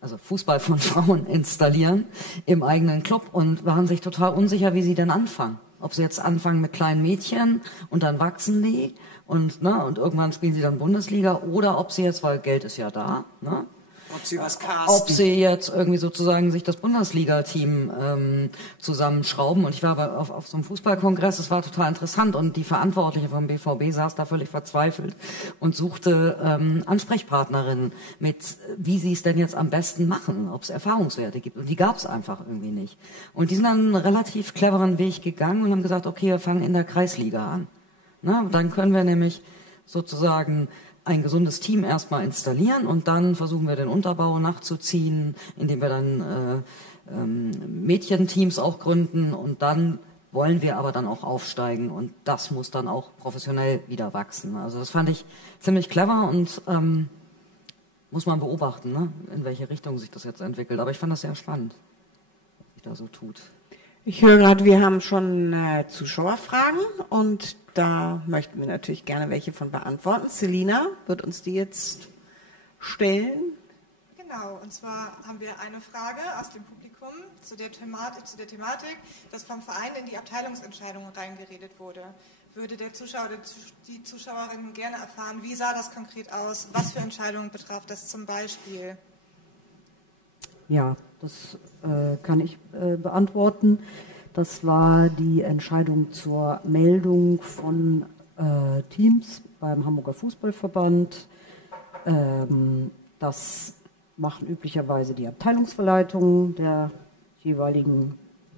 also Fußball von Frauen installieren im eigenen Club und waren sich total unsicher, wie sie denn anfangen. Ob sie jetzt anfangen mit kleinen Mädchen und dann wachsen die und irgendwann spielen sie dann Bundesliga oder ob sie jetzt, weil Geld ist ja da, ne? Ob sie was casten. Ob sie jetzt irgendwie sozusagen sich das Bundesliga-Team zusammenschrauben. Und ich war aber auf so einem Fußballkongress, das war total interessant und die Verantwortliche vom BVB saß da völlig verzweifelt und suchte Ansprechpartnerinnen mit, wie sie es denn jetzt am besten machen, ob es Erfahrungswerte gibt. Und die gab es einfach irgendwie nicht. Und die sind dann einen relativ cleveren Weg gegangen und haben gesagt, okay, wir fangen in der Kreisliga an. Na, dann können wir nämlich sozusagen ein gesundes Team erstmal installieren und dann versuchen wir den Unterbau nachzuziehen, indem wir dann Mädchenteams auch gründen und dann wollen wir aber dann auch aufsteigen und das muss dann auch professionell wieder wachsen. Also das fand ich ziemlich clever und muss man beobachten, ne? In welche Richtung sich das jetzt entwickelt. Aber ich fand das sehr spannend, was sich da so tut. Ich höre gerade, wir haben schon Zuschauerfragen und da möchten wir natürlich gerne welche von beantworten. Selina wird uns die jetzt stellen. Genau, und zwar haben wir eine Frage aus dem Publikum zu der Thematik, dass vom Verein in die Abteilungsentscheidungen reingeredet wurde. Würde der Zuschauer oder die Zuschauerin gerne erfahren, wie sah das konkret aus, was für Entscheidungen betraf das zum Beispiel? Ja, das kann ich beantworten. Das war die Entscheidung zur Meldung von Teams beim Hamburger Fußballverband. Das machen üblicherweise die Abteilungsverleitungen der jeweiligen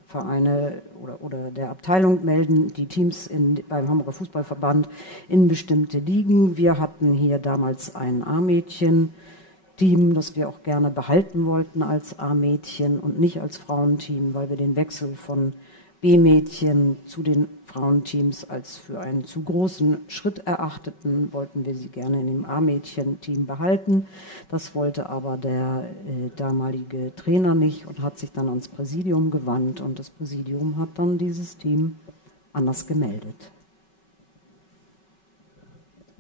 Vereine oder der Abteilung melden die Teams beim Hamburger Fußballverband in bestimmte Ligen. Wir hatten hier damals ein A-Mädchen-Team, das wir auch gerne behalten wollten als A-Mädchen und nicht als Frauenteam, weil wir den Wechsel von B-Mädchen zu den Frauenteams als für einen zu großen Schritt erachteten, wollten wir sie gerne in dem A-Mädchen-Team behalten. Das wollte aber der damalige Trainer nicht und hat sich dann ans Präsidium gewandt und das Präsidium hat dann dieses Team anders gemeldet.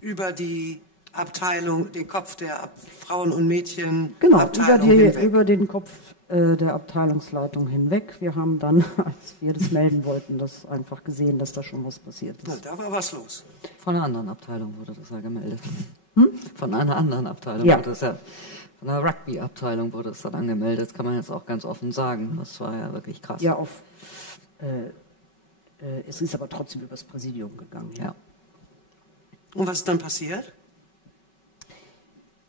Über die Abteilung, den Kopf der Frauen- und Mädchen. Genau, Abteilung über den Kopf der Abteilungsleitung hinweg. Wir haben dann, als wir das melden wollten, das einfach gesehen, dass da schon was passiert ist. Na, da war was los. Von einer anderen Abteilung wurde das ja gemeldet. Von einer anderen Abteilung Ja. wurde das ja, von der Rugby-Abteilung wurde es dann angemeldet, kann man jetzt auch ganz offen sagen. Das war ja wirklich krass. Ja, es ist aber trotzdem übers Präsidium gegangen. Ja. Und was ist dann passiert?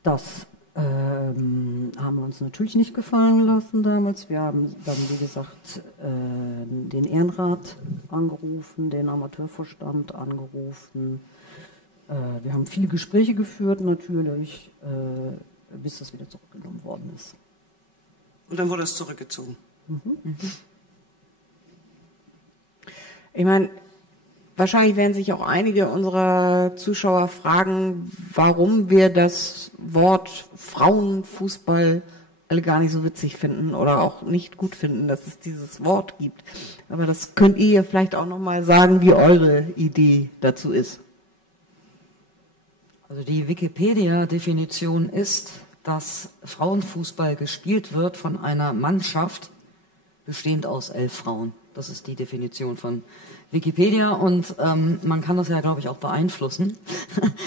Das haben wir uns natürlich nicht gefallen lassen damals. Wir haben dann, wie gesagt, den Ehrenrat angerufen, den Amateurvorstand angerufen. Wir haben viele Gespräche geführt natürlich, bis das wieder zurückgenommen worden ist. Und dann wurde es zurückgezogen. Ich meine, wahrscheinlich werden sich auch einige unserer Zuschauer fragen, warum wir das Wort Frauenfußball alle gar nicht so witzig finden oder auch nicht gut finden, dass es dieses Wort gibt. Aber das könnt ihr vielleicht auch noch mal sagen, wie eure Idee dazu ist. Also die Wikipedia-Definition ist, dass Frauenfußball gespielt wird von einer Mannschaft bestehend aus 11 Frauen. Das ist die Definition von Wikipedia und man kann das ja, glaube ich, auch beeinflussen.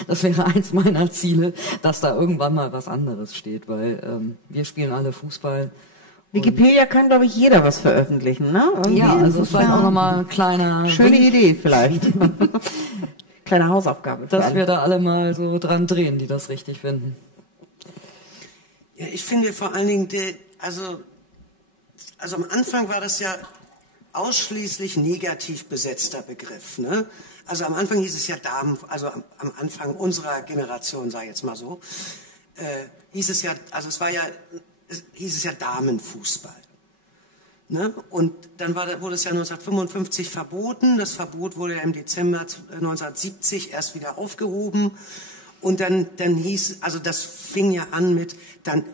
Das wäre eins meiner Ziele, dass da irgendwann mal was anderes steht, weil wir spielen alle Fußball. Wikipedia kann, glaube ich, jeder was veröffentlichen, ne? Irgendwie ja, also das ist vielleicht auch nochmal ein kleiner... Schöne Idee vielleicht. Kleine Hausaufgabe. Dass wir da alle mal so dran drehen, die das richtig finden. Ja, ich finde vor allen Dingen, also am Anfang war das ja ausschließlich negativ besetzter Begriff. Ne? Also am Anfang hieß es ja Damen, also am Anfang unserer Generation, sage ich jetzt mal so, hieß es ja Damenfußball. Ne? Und dann wurde es ja 1955 verboten. Das Verbot wurde ja im Dezember 1970 erst wieder aufgehoben. Und dann hieß, also das fing ja an mit, dann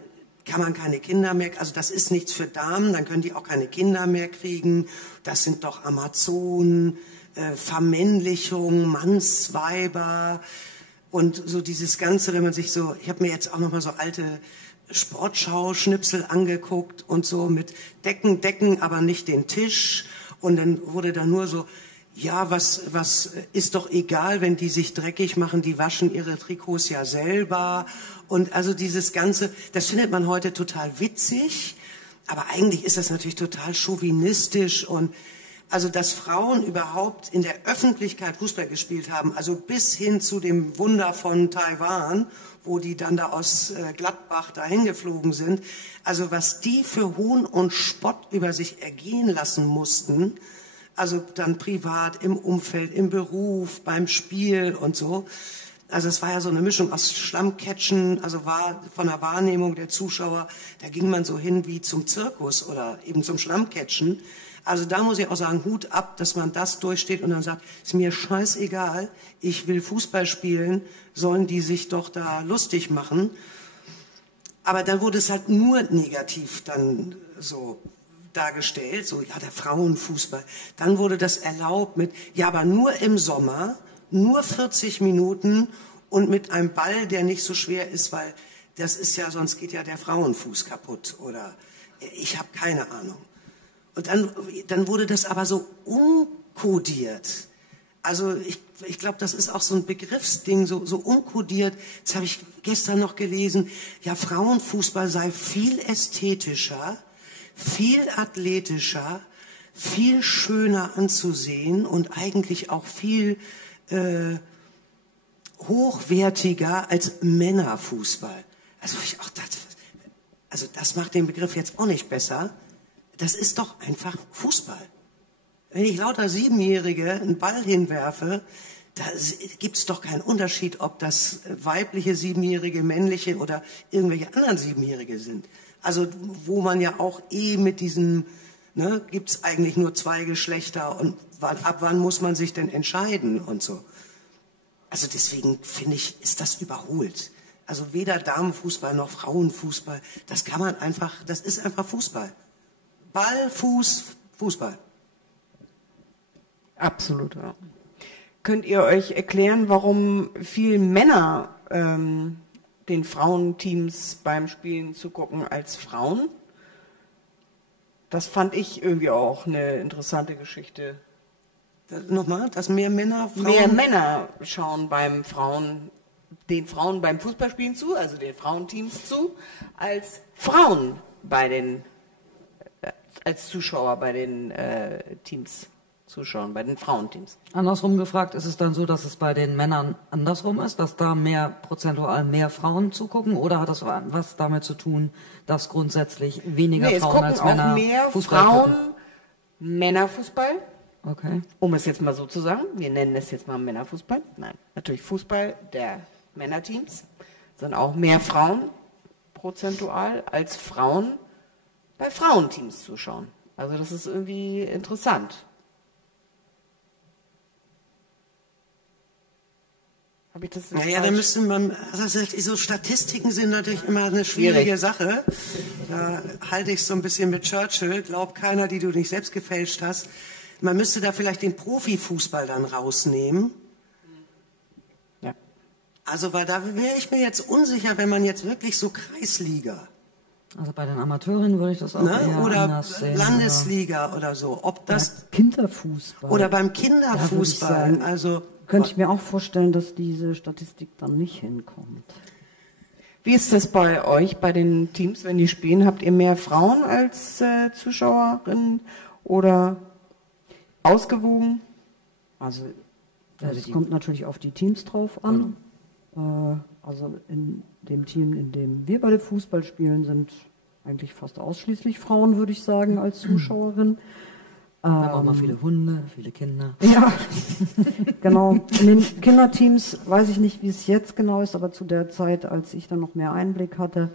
kann man keine Kinder mehr, also das ist nichts für Damen, dann können die auch keine Kinder mehr kriegen. Das sind doch Amazonen, Vermännlichung, Mannsweiber und so dieses Ganze, wenn man sich so, ich habe mir jetzt auch nochmal so alte Sportschau-Schnipsel angeguckt und so mit Decken, aber nicht den Tisch. Und dann wurde da nur so, ja, was ist doch egal, wenn die sich dreckig machen, die waschen ihre Trikots ja selber. Und also dieses Ganze, das findet man heute total witzig, aber eigentlich ist das natürlich total chauvinistisch und also, dass Frauen überhaupt in der Öffentlichkeit Fußball gespielt haben, also bis hin zu dem Wunder von Taiwan, wo die dann da aus Gladbach dahin geflogen sind. Also, was die für Hohn und Spott über sich ergehen lassen mussten, also dann privat, im Umfeld, im Beruf, beim Spiel und so. Also es war ja so eine Mischung aus Schlammcatchen, also war von der Wahrnehmung der Zuschauer, da ging man so hin wie zum Zirkus oder eben zum Schlammcatchen. Also da muss ich auch sagen, Hut ab, dass man das durchsteht und dann sagt, ist mir scheißegal, ich will Fußball spielen, sollen die sich doch da lustig machen. Aber dann wurde es halt nur negativ dann so dargestellt, so ja, der Frauenfußball. Dann wurde das erlaubt mit, ja, aber nur im Sommer, nur 40 Minuten und mit einem Ball, der nicht so schwer ist, weil das ist ja, sonst geht ja der Frauenfuß kaputt oder ich habe keine Ahnung. Und dann wurde das aber so umkodiert. Also ich glaube, das ist auch so ein Begriffsding, so umkodiert. Das habe ich gestern noch gelesen. Ja, Frauenfußball sei viel ästhetischer, viel athletischer, viel schöner anzusehen und eigentlich auch viel hochwertiger als Männerfußball. Also ich auch dachte, also das macht den Begriff jetzt auch nicht besser. Das ist doch einfach Fußball. Wenn ich lauter 7-Jährige einen Ball hinwerfe, da gibt es doch keinen Unterschied, ob das weibliche 7-Jährige, männliche oder irgendwelche anderen 7-Jährige sind. Also wo man ja auch mit diesem, ne, gibt es eigentlich nur 2 Geschlechter und ab wann muss man sich denn entscheiden und so. Also deswegen finde ich, ist das überholt. Also weder Damenfußball noch Frauenfußball, das kann man einfach, das ist einfach Fußball. Ball, Fuß, Fußball. Absolut, ja. Könnt ihr euch erklären, warum viel Männer den Frauenteams beim Spielen zugucken als Frauen? Das fand ich irgendwie auch eine interessante Geschichte. Nochmal, dass mehr Männer schauen den Frauen beim Fußballspielen zu, also den Frauenteams zu, als Frauen als Zuschauer bei den Teams zuschauen, bei den Frauenteams. Andersrum gefragt, ist es dann so, dass es bei den Männern andersrum ist, dass da prozentual mehr Frauen zugucken, oder hat das was damit zu tun, dass grundsätzlich weniger Frauen als Männer Fußball gucken? Es gucken auch mehr Frauen Männerfußball. Okay. Um es jetzt mal so zu sagen, wir nennen es jetzt mal Männerfußball. Nein, natürlich Fußball der Männerteams. Sind auch mehr Frauen prozentual als Frauen bei Frauenteams zuschauen. Also das ist irgendwie interessant. Habe ich das naja, da müsste man, also so Statistiken sind natürlich immer eine schwierige Sache. Da halte ich es so ein bisschen mit Churchill, glaub keiner, die du nicht selbst gefälscht hast. Man müsste da vielleicht den Profifußball dann rausnehmen. Ja. Also, weil da wäre ich mir jetzt unsicher, wenn man jetzt wirklich so Kreisliga. Also bei den Amateurinnen würde ich das auch eher oder anders sehen. Landesliga oder so. Ob das Kinderfußball. oder beim Kinderfußball. Also könnte ich mir auch vorstellen, dass diese Statistik dann nicht hinkommt. Wie ist das bei euch, bei den Teams, wenn die spielen? Habt ihr mehr Frauen als Zuschauerinnen oder ausgewogen? Also es kommt natürlich auf die Teams drauf an. Also in dem Team, in dem wir beide Fußball spielen, sind eigentlich fast ausschließlich Frauen, würde ich sagen, als Zuschauerin. Da haben auch mal viele Hunde, viele Kinder. Ja, genau. In den Kinderteams weiß ich nicht, wie es jetzt genau ist, aber zu der Zeit, als ich dann noch mehr Einblick hatte,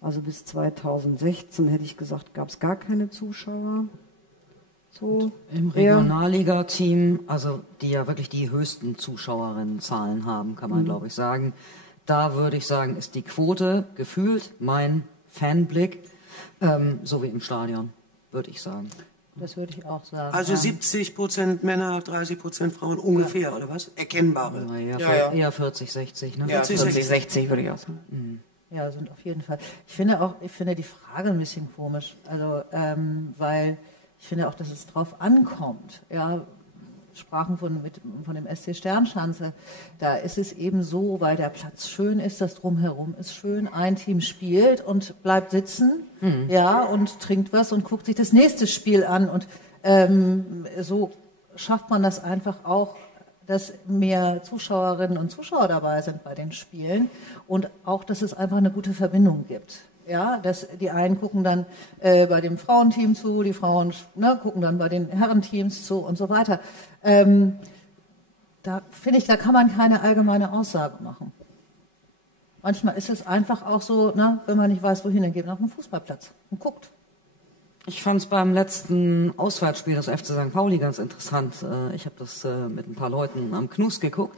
also bis 2016, hätte ich gesagt, gab es gar keine Zuschauer. So im Regionalliga-Team, also die ja wirklich die höchsten Zuschauerinnenzahlen haben, kann man glaube ich sagen. Da würde ich sagen, ist die Quote gefühlt mein Fanblick, so wie im Stadion, würde ich sagen. Das würde ich auch sagen. Also 70% Männer, 30% Frauen ungefähr, oder was? Erkennbare. Eher 40, 60. Ne? Ja, 40, 60 würde ich auch sagen. Ja, sind auf jeden Fall. Ich finde die Frage ein bisschen komisch. Also, weil ich finde auch, dass es drauf ankommt. Ja, sprachen von dem SC Sternschanze. Da ist es eben so, weil der Platz schön ist, das Drumherum ist schön. Ein Team spielt und bleibt sitzen, ja, und trinkt was und guckt sich das nächste Spiel an. Und so schafft man das einfach auch, dass mehr Zuschauerinnen und Zuschauer dabei sind bei den Spielen und auch, dass es einfach eine gute Verbindung gibt. Ja, dass die einen gucken dann bei dem Frauenteam zu, die Frauen gucken dann bei den Herrenteams zu und so weiter. Da finde ich, da kann man keine allgemeine Aussage machen. Manchmal ist es einfach auch so, wenn man nicht weiß, wohin, dann geht man auf den Fußballplatz und guckt. Ich fand es beim letzten Auswärtsspiel des FC St. Pauli ganz interessant. Ich habe das mit ein paar Leuten am Knus geguckt,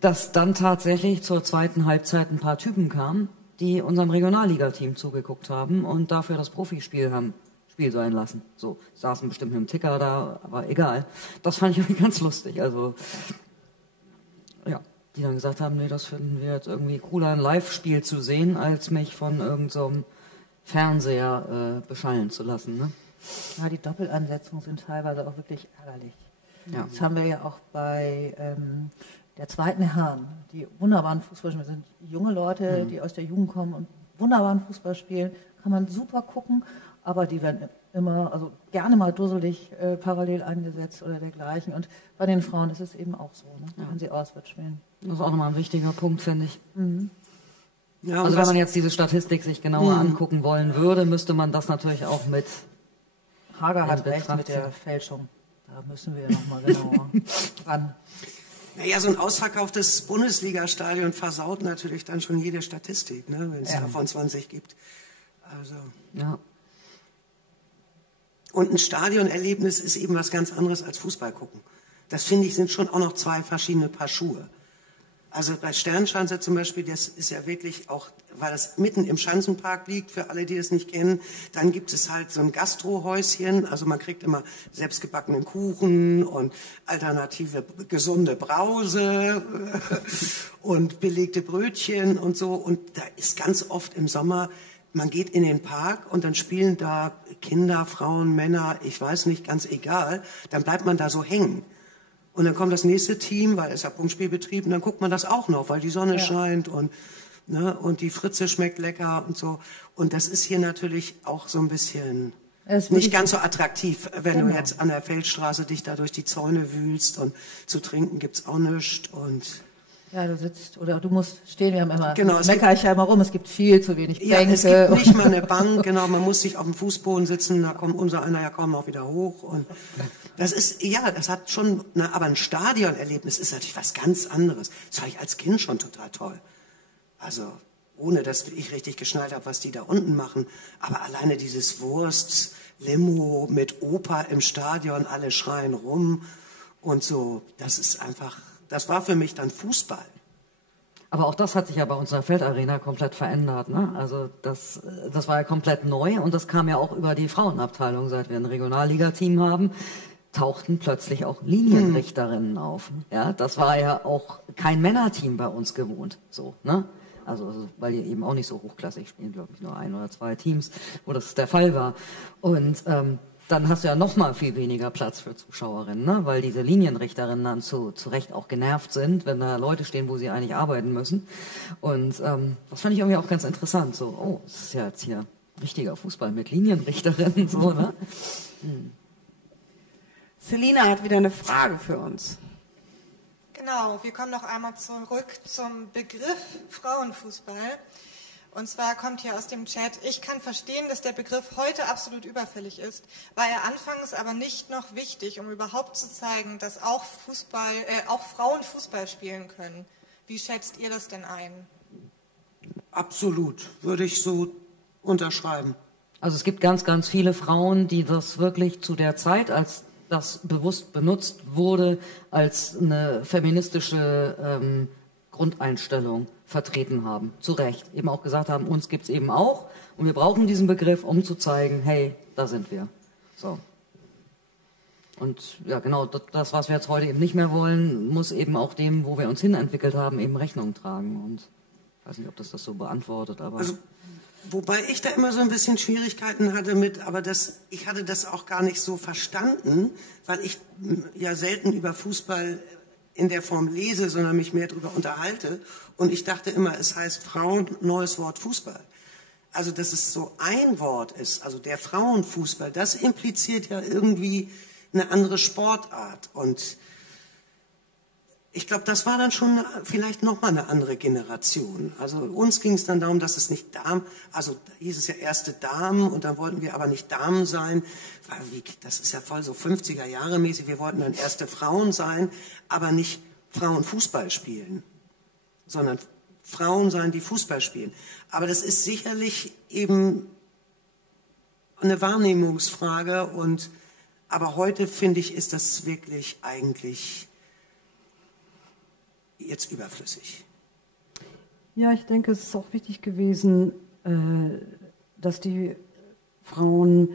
dass dann tatsächlich zur zweiten Halbzeit ein paar Typen kamen, die unserem Regionalliga-Team zugeguckt haben und dafür das Profispiel haben Spiel sein lassen. So, saßen bestimmt mit dem Ticker da, aber egal. Das fand ich irgendwie ganz lustig. Also, ja, die dann gesagt haben, nee, das finden wir jetzt irgendwie cooler, ein Live-Spiel zu sehen, als mich von irgendeinem so Fernseher beschallen zu lassen. Ne? Ja, die Doppelansetzungen sind teilweise auch wirklich ärgerlich. Ja. Das haben wir ja auch bei der zweiten Herren, die wunderbaren Fußballspieler sind junge Leute, die aus der Jugend kommen und wunderbaren Fußball spielen, kann man super gucken, aber die werden immer, also gerne mal dusselig parallel eingesetzt oder dergleichen. Und bei den Frauen ist es eben auch so, wenn sie auswärts spielen. Das ist auch nochmal ein wichtiger Punkt, finde ich. Ja, also wenn man jetzt diese Statistik sich genauer angucken wollen würde, müsste man das natürlich auch mit Hager hat recht mit der Fälschung. Da müssen wir nochmal genauer ran. Naja, so ein ausverkauftes Bundesliga-Stadion versaut natürlich dann schon jede Statistik, ne, wenn es davon 20 gibt. Also. Ja. Und ein Stadionerlebnis ist eben was ganz anderes als Fußball gucken. Das finde ich sind schon auch noch zwei verschiedene Paar Schuhe. Also bei Sternschanze zum Beispiel, das ist ja wirklich auch, weil das mitten im Schanzenpark liegt, für alle, die es nicht kennen, dann gibt es halt so ein Gastrohäuschen, also man kriegt immer selbstgebackenen Kuchen und alternative gesunde Brause und belegte Brötchen und so. Und da ist ganz oft im Sommer, man geht in den Park und dann spielen da Kinder, Frauen, Männer, ich weiß nicht, ganz egal, dann bleibt man da so hängen. Und dann kommt das nächste Team, weil es ja Punktspielbetrieb, und dann guckt man das auch noch, weil die Sonne scheint und die Fritze schmeckt lecker und so. Und das ist hier natürlich auch so ein bisschen nicht ganz so attraktiv, wenn du jetzt an der Feldstraße dich da durch die Zäune wühlst und zu trinken gibt's auch nichts und ja, du sitzt oder du musst stehen, wir haben immer, meckere ich ja immer rum, es gibt viel zu wenig Bänke. Ja, es gibt nicht mal eine Bank, genau, man muss sich auf dem Fußboden sitzen, da kommt unser einer ja kaum noch wieder hoch und das ist, ja, das hat schon, aber ein Stadionerlebnis ist natürlich was ganz anderes. Das fand ich als Kind schon total toll. Also, ohne dass ich richtig geschnallt habe, was die da unten machen, aber alleine dieses Wurst-Limo mit Oper im Stadion, alle schreien rum und so, das ist einfach, das war für mich dann Fußball. Aber auch das hat sich ja bei unserer Feldarena komplett verändert. Ne? Also das war ja komplett neu und das kam ja auch über die Frauenabteilung, seit wir ein Regionalliga-Team haben. tauchten plötzlich auch Linienrichterinnen auf. Ja, das war ja auch kein Männerteam bei uns gewohnt, so, ne? Also, weil die eben auch nicht so hochklassig spielen, glaube ich, nur 1 oder 2 Teams, wo das der Fall war. Und dann hast du ja noch mal viel weniger Platz für Zuschauerinnen, ne? Weil diese Linienrichterinnen dann zu Recht auch genervt sind, wenn da Leute stehen, wo sie eigentlich arbeiten müssen. Und das fand ich irgendwie auch ganz interessant. So, oh, das ist ja jetzt hier richtiger Fußball mit Linienrichterinnen, so, ne? Selina hat wieder eine Frage für uns. Genau, wir kommen noch einmal zurück zum Begriff Frauenfußball. Und zwar kommt hier aus dem Chat: Ich kann verstehen, dass der Begriff heute absolut überfällig ist, war er anfangs aber nicht noch wichtig, um überhaupt zu zeigen, dass auch Frauen Fußball spielen können. Wie schätzt ihr das denn ein? Absolut, würde ich so unterschreiben. Also es gibt ganz, ganz viele Frauen, die das wirklich zu der Zeit, als das bewusst benutzt wurde, als eine feministische Grundeinstellung vertreten haben. Zu Recht. Eben auch gesagt haben, uns gibt's eben auch und wir brauchen diesen Begriff, um zu zeigen, hey, da sind wir. So. Und ja, genau, das, was wir jetzt heute eben nicht mehr wollen, muss eben auch dem, wo wir uns hinentwickelt haben, eben Rechnung tragen. Und ich weiß nicht, ob das so beantwortet, aber... Also, wobei ich da immer so ein bisschen Schwierigkeiten hatte mit, aber ich hatte das auch gar nicht so verstanden, weil ich ja selten über Fußball in der Form lese, sondern mich mehr darüber unterhalte. Und ich dachte immer, es heißt Frauen, neues Wort Fußball. Also, dass es so ein Wort ist, also der Frauenfußball, das impliziert ja irgendwie eine andere Sportart. Und ich glaube, das war dann schon vielleicht nochmal eine andere Generation. Also uns ging es dann darum, dass es nicht also da hieß es ja erste Damen und dann wollten wir aber nicht Damen sein. Das ist ja voll so 50er Jahre mäßig. Wir wollten dann erste Frauen sein, aber nicht Frauenfußball spielen, sondern Frauen sein, die Fußball spielen. Aber das ist sicherlich eben eine Wahrnehmungsfrage aber heute, finde ich, ist das wirklich eigentlich jetzt überflüssig. Ja, ich denke, es ist auch wichtig gewesen, dass die Frauen,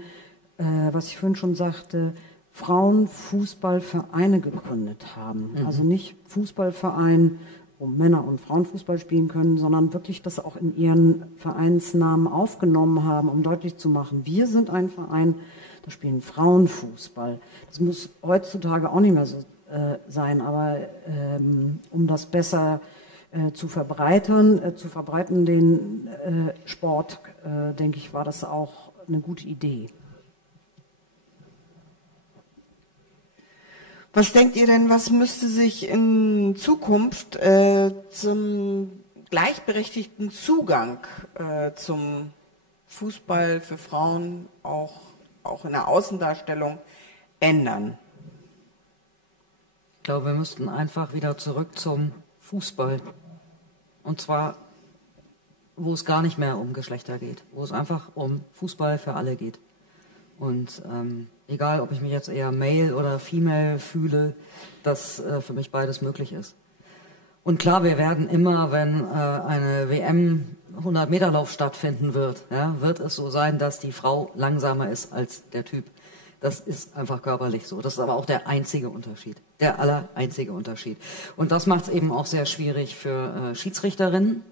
was ich vorhin schon sagte, Frauenfußballvereine gegründet haben. Mhm. Also nicht Fußballverein, wo Männer und Frauen Fußball spielen können, sondern wirklich das auch in ihren Vereinsnamen aufgenommen haben, um deutlich zu machen, wir sind ein Verein, da spielen Frauen Fußball. Das muss heutzutage auch nicht mehr so sein, aber um das besser zu verbreiten, den Sport, denke ich, war das auch eine gute Idee. Was denkt ihr denn, was müsste sich in Zukunft zum gleichberechtigten Zugang zum Fußball für Frauen auch in der Außendarstellung ändern? Ich glaube, wir müssten einfach wieder zurück zum Fußball. Und zwar, wo es gar nicht mehr um Geschlechter geht. Wo es einfach um Fußball für alle geht. Und egal, ob ich mich jetzt eher Male oder Female fühle, dass für mich beides möglich ist. Und klar, wir werden immer, wenn eine WM 100-Meter-Lauf stattfinden wird, ja, wird es so sein, dass die Frau langsamer ist als der Typ. Das ist einfach körperlich so. Das ist aber auch der einzige Unterschied. Der einzige Unterschied. Und das macht es eben auch sehr schwierig für Schiedsrichterinnen,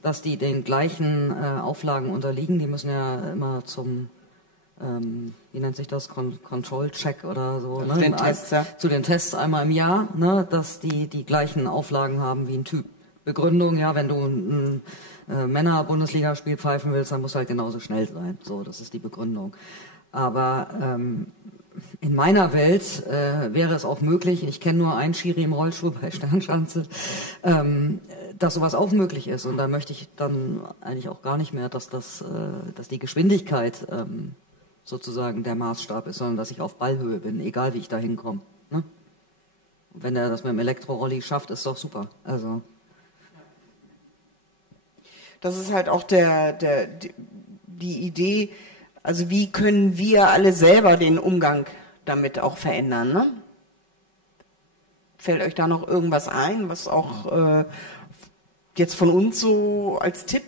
dass die den gleichen Auflagen unterliegen. Die müssen ja immer zum, wie nennt sich das, Control-Check oder so. Zu den Tests, ja. Zu den Tests einmal im Jahr, ne, dass die gleichen Auflagen haben wie ein Typ. Begründung, ja, wenn du ein Männer-Bundesligaspiel pfeifen willst, dann musst du halt genauso schnell sein. So, das ist die Begründung. Aber in meiner Welt wäre es auch möglich, ich kenne nur einen Schiri im Rollstuhl bei Sternschanze, dass sowas auch möglich ist. Und da möchte ich dann eigentlich auch gar nicht mehr, dass die Geschwindigkeit sozusagen der Maßstab ist, sondern dass ich auf Ballhöhe bin, egal wie ich da hinkomme. Ne? Wenn er das mit dem Elektrorolli schafft, ist doch super. Also das ist halt auch die Idee. Also wie können wir alle selber den Umgang damit auch verändern? Ne? Fällt euch da noch irgendwas ein, was auch jetzt von uns so als Tipp,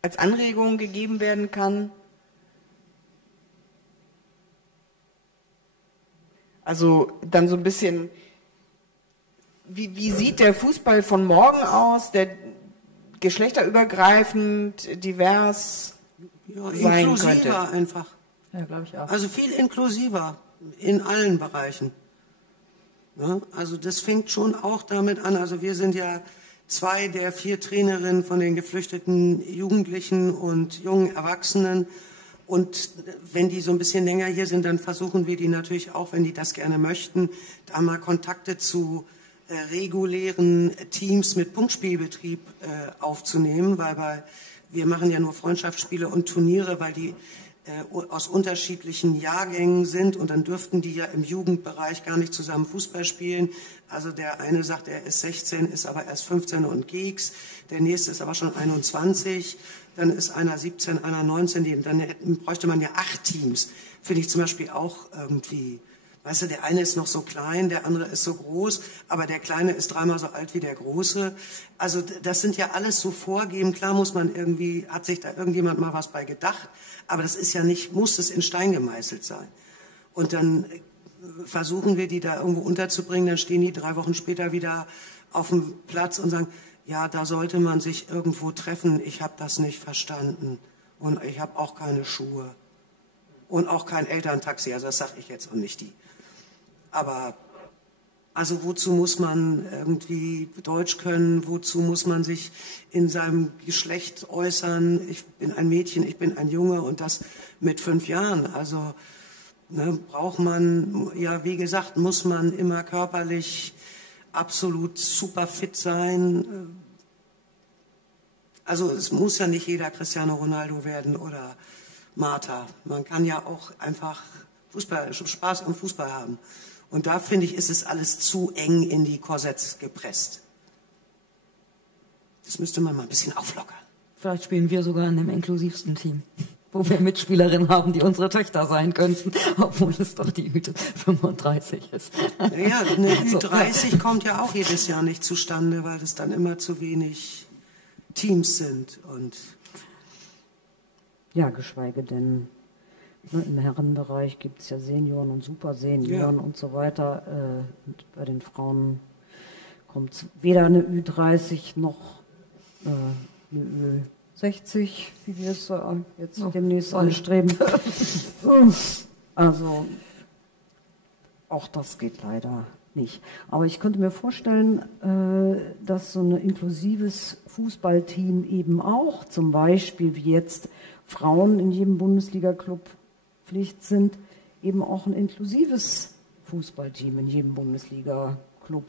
als Anregung gegeben werden kann? Also dann so ein bisschen, wie sieht der Fußball von morgen aus, der geschlechterübergreifend, divers sein inklusiver könnte? Einfach. Ja, glaube ich auch. Also viel inklusiver in allen Bereichen. Ja, also das fängt schon auch damit an, also wir sind ja 2 der 4 Trainerinnen von den geflüchteten Jugendlichen und jungen Erwachsenen. Und wenn die so ein bisschen länger hier sind, dann versuchen wir die natürlich auch, wenn die das gerne möchten, da mal Kontakte zu regulären Teams mit Punktspielbetrieb aufzunehmen, weil wir machen ja nur Freundschaftsspiele und Turniere, weil die aus unterschiedlichen Jahrgängen sind und dann dürften die ja im Jugendbereich gar nicht zusammen Fußball spielen. Also der eine sagt, er ist 16, ist aber erst 15 und Keks, der nächste ist aber schon 21, dann ist einer 17, einer 19, dann bräuchte man ja 8 Teams. Finde ich zum Beispiel auch irgendwie, weißt du, der eine ist noch so klein, der andere ist so groß, aber der Kleine ist 3-mal so alt wie der Große. Also das sind ja alles so Vorgeben. Klar muss man irgendwie, hat sich da irgendjemand mal was bei gedacht, aber das ist ja nicht, muss es in Stein gemeißelt sein. Und dann versuchen wir, die da irgendwo unterzubringen, dann stehen die 3 Wochen später wieder auf dem Platz und sagen, ja, da sollte man sich irgendwo treffen, ich habe das nicht verstanden und ich habe auch keine Schuhe und auch kein Elterntaxi, also das sage ich jetzt und nicht die. Aber also wozu muss man irgendwie Deutsch können, wozu muss man sich in seinem Geschlecht äußern, ich bin ein Mädchen, ich bin ein Junge und das mit 5 Jahren, also ne, braucht man, ja wie gesagt, muss man immer körperlich absolut super fit sein. Also es muss ja nicht jeder Cristiano Ronaldo werden oder Martha. Man kann ja auch einfach Spaß am Fußball haben. Und da finde ich, ist es alles zu eng in die Korsetts gepresst. Das müsste man mal ein bisschen auflockern. Vielleicht spielen wir sogar in dem inklusivsten Team, wo wir Mitspielerinnen haben, die unsere Töchter sein könnten, obwohl es doch die Ü35 ist. Ja, eine Ü30 kommt ja auch jedes Jahr nicht zustande, weil es dann immer zu wenig Teams sind. Und ja, geschweige denn, ne, im Herrenbereich gibt es ja Senioren und Supersenioren und so weiter. Und bei den Frauen kommt weder eine Ü30 noch eine Ü60, wie wir es jetzt demnächst anstreben. Also auch das geht leider nicht. Aber ich könnte mir vorstellen, dass so ein inklusives Fußballteam eben auch, zum Beispiel wie jetzt Frauen in jedem Bundesliga-Club Pflicht sind, eben auch ein inklusives Fußballteam in jedem Bundesliga-Club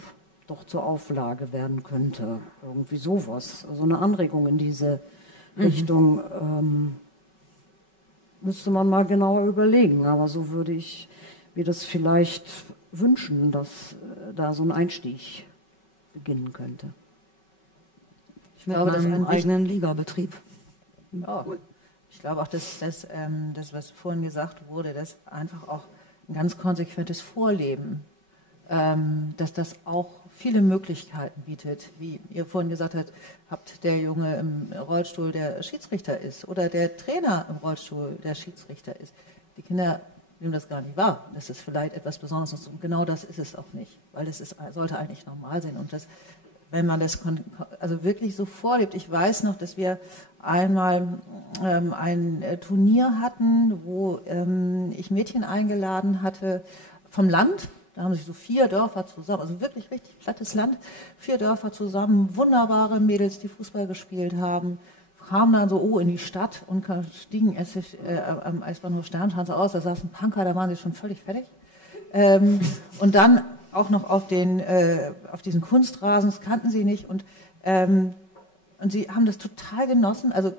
doch zur Auflage werden könnte. Irgendwie sowas. Also eine Anregung in diese Richtung müsste man mal genauer überlegen. Aber so würde ich mir das vielleicht wünschen, dass da so ein Einstieg beginnen könnte. Ich glaube, das ist ein eigenen Ligabetrieb. Ja. Ich glaube auch, dass das, was vorhin gesagt wurde, dass einfach auch ein ganz konsequentes Vorleben, dass das auch viele Möglichkeiten bietet. Wie ihr vorhin gesagt habt, der Junge im Rollstuhl, der Schiedsrichter ist, oder der Trainer im Rollstuhl, der Schiedsrichter ist. Die Kinder nehmen das gar nicht wahr. Das ist vielleicht etwas Besonderes. Und genau das ist es auch nicht, weil das sollte eigentlich normal sein. Und das, wenn man das also wirklich so vorlebt. Ich weiß noch, dass wir einmal ein Turnier hatten, wo ich Mädchen eingeladen hatte vom Land. Da haben sich so 4 Dörfer zusammen, also wirklich richtig plattes Land, 4 Dörfer zusammen, wunderbare Mädels, die Fußball gespielt haben, kamen dann so in die Stadt und stiegen erst am Eisbahnhof Sternschanze aus, da saßen Punker, da waren sie schon völlig fertig. Und dann auch noch auf diesen Kunstrasen, das kannten sie nicht und sie haben das total genossen. Also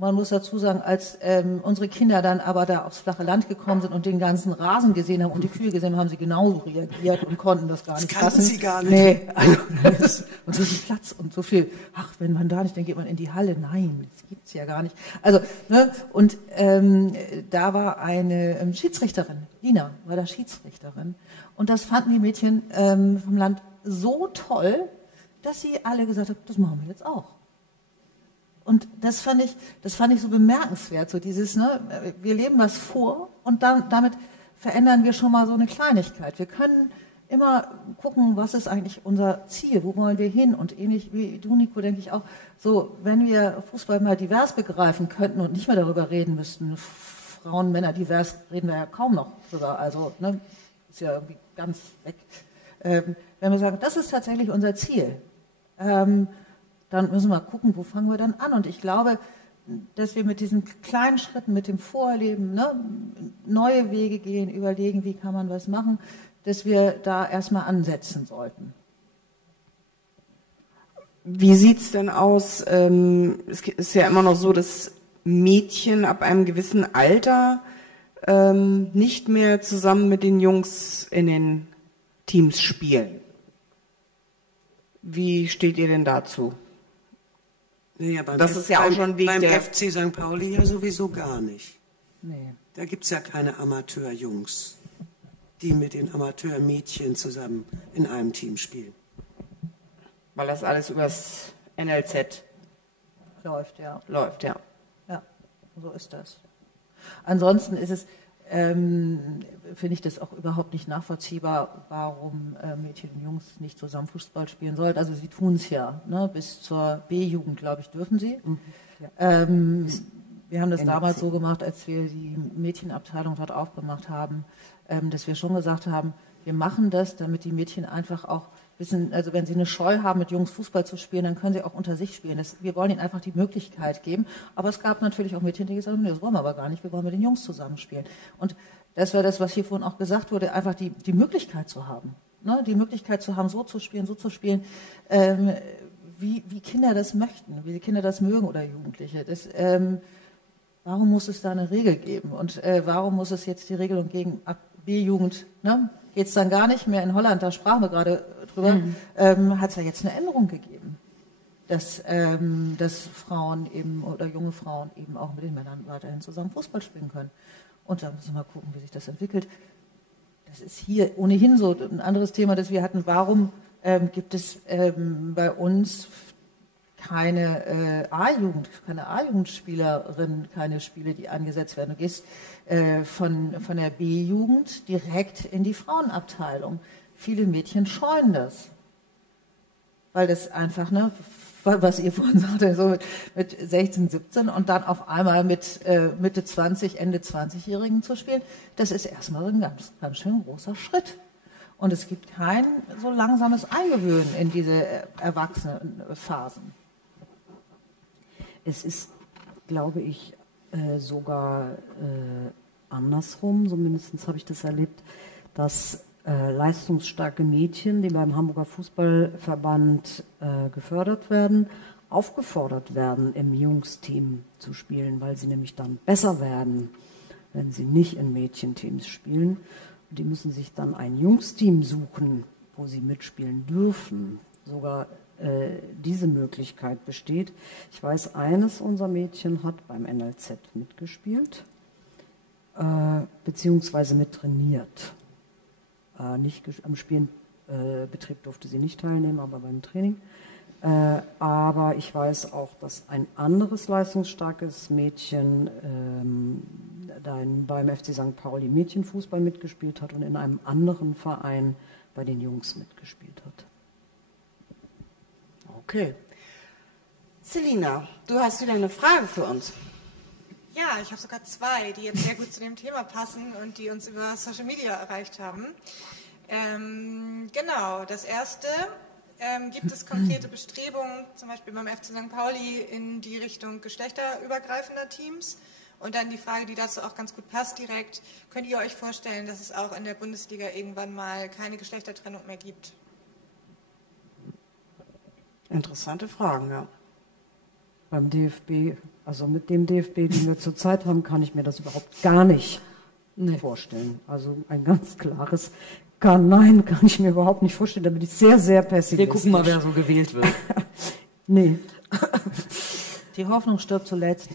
man muss dazu sagen, als unsere Kinder dann aber da aufs flache Land gekommen sind und den ganzen Rasen gesehen haben und die Kühe gesehen haben, haben sie genauso reagiert und konnten das gar nicht fassen. Das kannten sie gar nicht. Nee, und so viel Platz und so viel, wenn man da nicht, dann geht man in die Halle. Nein, das gibt's ja gar nicht. Also, ne, und da war eine Schiedsrichterin, Lina war da Schiedsrichterin. Und das fanden die Mädchen vom Land so toll, dass sie alle gesagt haben, das machen wir jetzt auch. Und das fand ich so bemerkenswert, so dieses, ne, wir leben was vor und damit verändern wir schon mal so eine Kleinigkeit. Wir können immer gucken, was ist eigentlich unser Ziel, wo wollen wir hin? Und ähnlich wie du, Nico, denke ich auch, so, wenn wir Fußball mal divers begreifen könnten und nicht mehr darüber reden müssten, Frauen, Männer divers, reden wir ja kaum noch drüber, also ne, ist ja irgendwie ganz weg. Wenn wir sagen, das ist tatsächlich unser Ziel, dann müssen wir gucken, wo fangen wir dann an? Und ich glaube, dass wir mit diesen kleinen Schritten, mit dem Vorleben, ne, neue Wege gehen, überlegen, wie kann man was machen, dass wir da erstmal ansetzen sollten. Wie sieht es denn aus? Es ist ja immer noch so, dass Mädchen ab einem gewissen Alter nicht mehr zusammen mit den Jungs in den Teams spielen. Wie steht ihr denn dazu? Naja, das ist ja auch schon beim FC St. Pauli ja sowieso gar nicht. Nee. Da gibt es ja keine Amateurjungs, die mit den Amateurmädchen zusammen in einem Team spielen. Weil das alles übers NLZ läuft, ja. Läuft, ja. Ja, so ist das. Ansonsten ist es, finde ich das auch überhaupt nicht nachvollziehbar, warum Mädchen und Jungs nicht zusammen Fußball spielen sollten. Also sie tun es ja, ne? Bis zur B-Jugend, glaube ich, dürfen sie. Mhm. Ja. Wir haben das damals so gemacht, als wir die Mädchenabteilung dort aufgemacht haben, dass wir schon gesagt haben, wir machen das, damit die Mädchen einfach auch wissen, also wenn sie eine Scheu haben, mit Jungs Fußball zu spielen, dann können sie auch unter sich spielen. Wir wollen ihnen einfach die Möglichkeit geben. Aber es gab natürlich auch Mädchen, die gesagt haben, nee, das wollen wir aber gar nicht, wir wollen mit den Jungs zusammenspielen. Und das war das, was hier vorhin auch gesagt wurde, einfach die Möglichkeit zu haben. Ne? Die Möglichkeit zu haben, so zu spielen, wie Kinder das möchten, wie die Kinder das mögen oder Jugendliche. Das, warum muss es da eine Regel geben? Und warum muss es jetzt die Regelung gegen B-Jugend, ne? Geht es dann gar nicht mehr? In Holland, da sprachen wir gerade drüber, hat es ja jetzt eine Änderung gegeben, dass Frauen eben oder junge Frauen eben auch mit den Männern weiterhin zusammen Fußball spielen können. Und da müssen wir mal gucken, wie sich das entwickelt. Das ist hier ohnehin so ein anderes Thema, das wir hatten. Warum gibt es bei uns keine A-Jugendspielerin, keine Spiele, die eingesetzt werden? Du gehst von der B-Jugend direkt in die Frauenabteilung. Viele Mädchen scheuen das, weil das einfach, ne, was ihr vorhin sagte, so mit 16, 17 und dann auf einmal mit Mitte 20, Ende 20-Jährigen zu spielen, das ist erstmal ein ganz schön großer Schritt. Und es gibt kein so langsames Eingewöhnen in diese Erwachsenenphasen. Es ist, glaube ich, sogar andersrum, zumindest habe ich das erlebt, dass leistungsstarke Mädchen, die beim Hamburger Fußballverband gefördert werden, aufgefordert werden, im Jungsteam zu spielen, weil sie nämlich dann besser werden, wenn sie nicht in Mädchenteams spielen. Die müssen sich dann ein Jungsteam suchen, wo sie mitspielen dürfen. Sogar diese Möglichkeit besteht. Ich weiß, eines unserer Mädchen hat beim NLZ mitgespielt, beziehungsweise mittrainiert. Nicht am Spielbetrieb durfte sie nicht teilnehmen, aber beim Training. Aber ich weiß auch, dass ein anderes leistungsstarkes Mädchen beim FC St. Pauli Mädchenfußball mitgespielt hat und in einem anderen Verein bei den Jungs mitgespielt hat. Okay. Selina, du hast wieder eine Frage für uns. Ja, ich habe sogar zwei, die jetzt sehr gut zu dem Thema passen und die uns über Social Media erreicht haben. Genau, das erste, gibt es konkrete Bestrebungen, zum Beispiel beim FC St. Pauli in die Richtung geschlechterübergreifender Teams? Und dann die Frage, die dazu auch ganz gut passt direkt, könnt ihr euch vorstellen, dass es auch in der Bundesliga irgendwann mal keine Geschlechtertrennung mehr gibt? Interessante Fragen, ja. Beim DFB, also mit dem DFB, den wir zurzeit haben, kann ich mir das überhaupt gar nicht vorstellen. Also ein ganz klares Nein kann ich mir überhaupt nicht vorstellen. Da bin ich sehr, sehr pessimistisch. Wir gucken mal, wer so gewählt wird. Nee. Die Hoffnung stirbt zuletzt.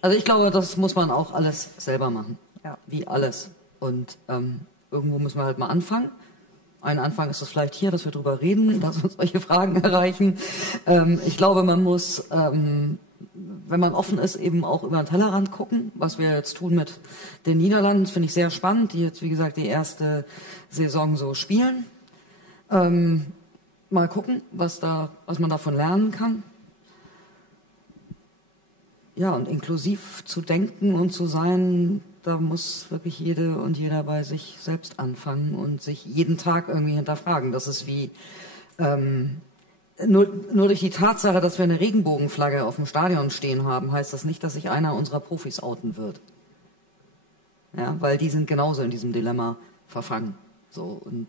Also ich glaube, das muss man auch alles selber machen. Ja. Wie alles. Und irgendwo müssen wir halt mal anfangen. Ein Anfang ist es vielleicht hier, dass wir drüber reden, dass uns solche Fragen erreichen. Ich glaube, man muss wenn man offen ist, eben auch über den Tellerrand gucken, was wir jetzt tun mit den Niederlanden. Das finde ich sehr spannend, die jetzt, wie gesagt, die erste Saison so spielen. Mal gucken, was man davon lernen kann. Ja, und inklusiv zu denken und zu sein, da muss wirklich jede und jeder bei sich selbst anfangen und sich jeden Tag irgendwie hinterfragen. Das ist wie nur durch die Tatsache, dass wir eine Regenbogenflagge auf dem Stadion stehen haben, heißt das nicht, dass sich einer unserer Profis outen wird. Ja, weil die sind genauso in diesem Dilemma verfangen. So, und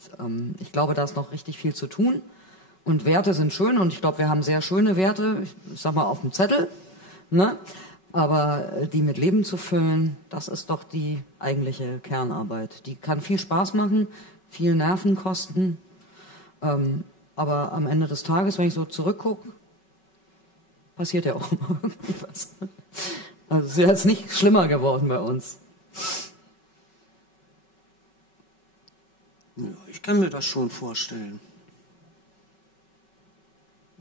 ich glaube, da ist noch richtig viel zu tun. Und Werte sind schön und ich glaube, wir haben sehr schöne Werte, ich sag mal auf dem Zettel, ne? Aber die mit Leben zu füllen, das ist doch die eigentliche Kernarbeit. Die kann viel Spaß machen, viel Nerven kosten, aber am Ende des Tages, wenn ich so zurückgucke, passiert ja auch immer irgendwie was. Also es ist jetzt nicht schlimmer geworden bei uns. Ja, ich kann mir das schon vorstellen.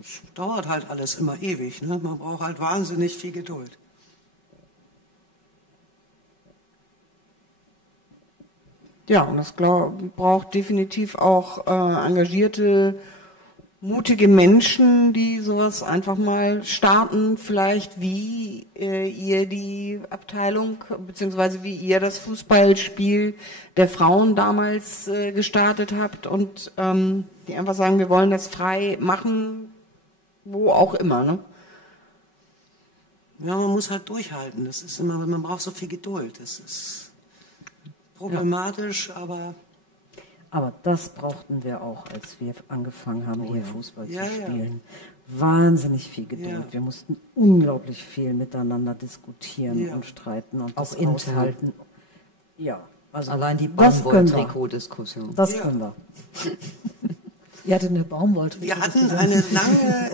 Es dauert halt alles immer ewig, ne? Man braucht halt wahnsinnig viel Geduld. Ja, und das braucht definitiv auch engagierte, mutige Menschen, die sowas einfach mal starten, vielleicht wie ihr die Abteilung, beziehungsweise wie ihr das Fußballspiel der Frauen damals gestartet habt und die einfach sagen, wir wollen das frei machen, wo auch immer, ne? Ja, man muss halt durchhalten. Das ist immer, man braucht so viel Geduld. Das ist problematisch, aber das brauchten wir auch, als wir angefangen haben, hier Fußball zu spielen. Wahnsinnig viel Geduld. Ja. Wir mussten unglaublich viel miteinander diskutieren und streiten und auch das aushalten. Ja, also allein die Baumwoll-Trikot-Diskussion. Das können wir. Ihr hattet eine Baumwoll-Trikot. Wir hatten eine lange,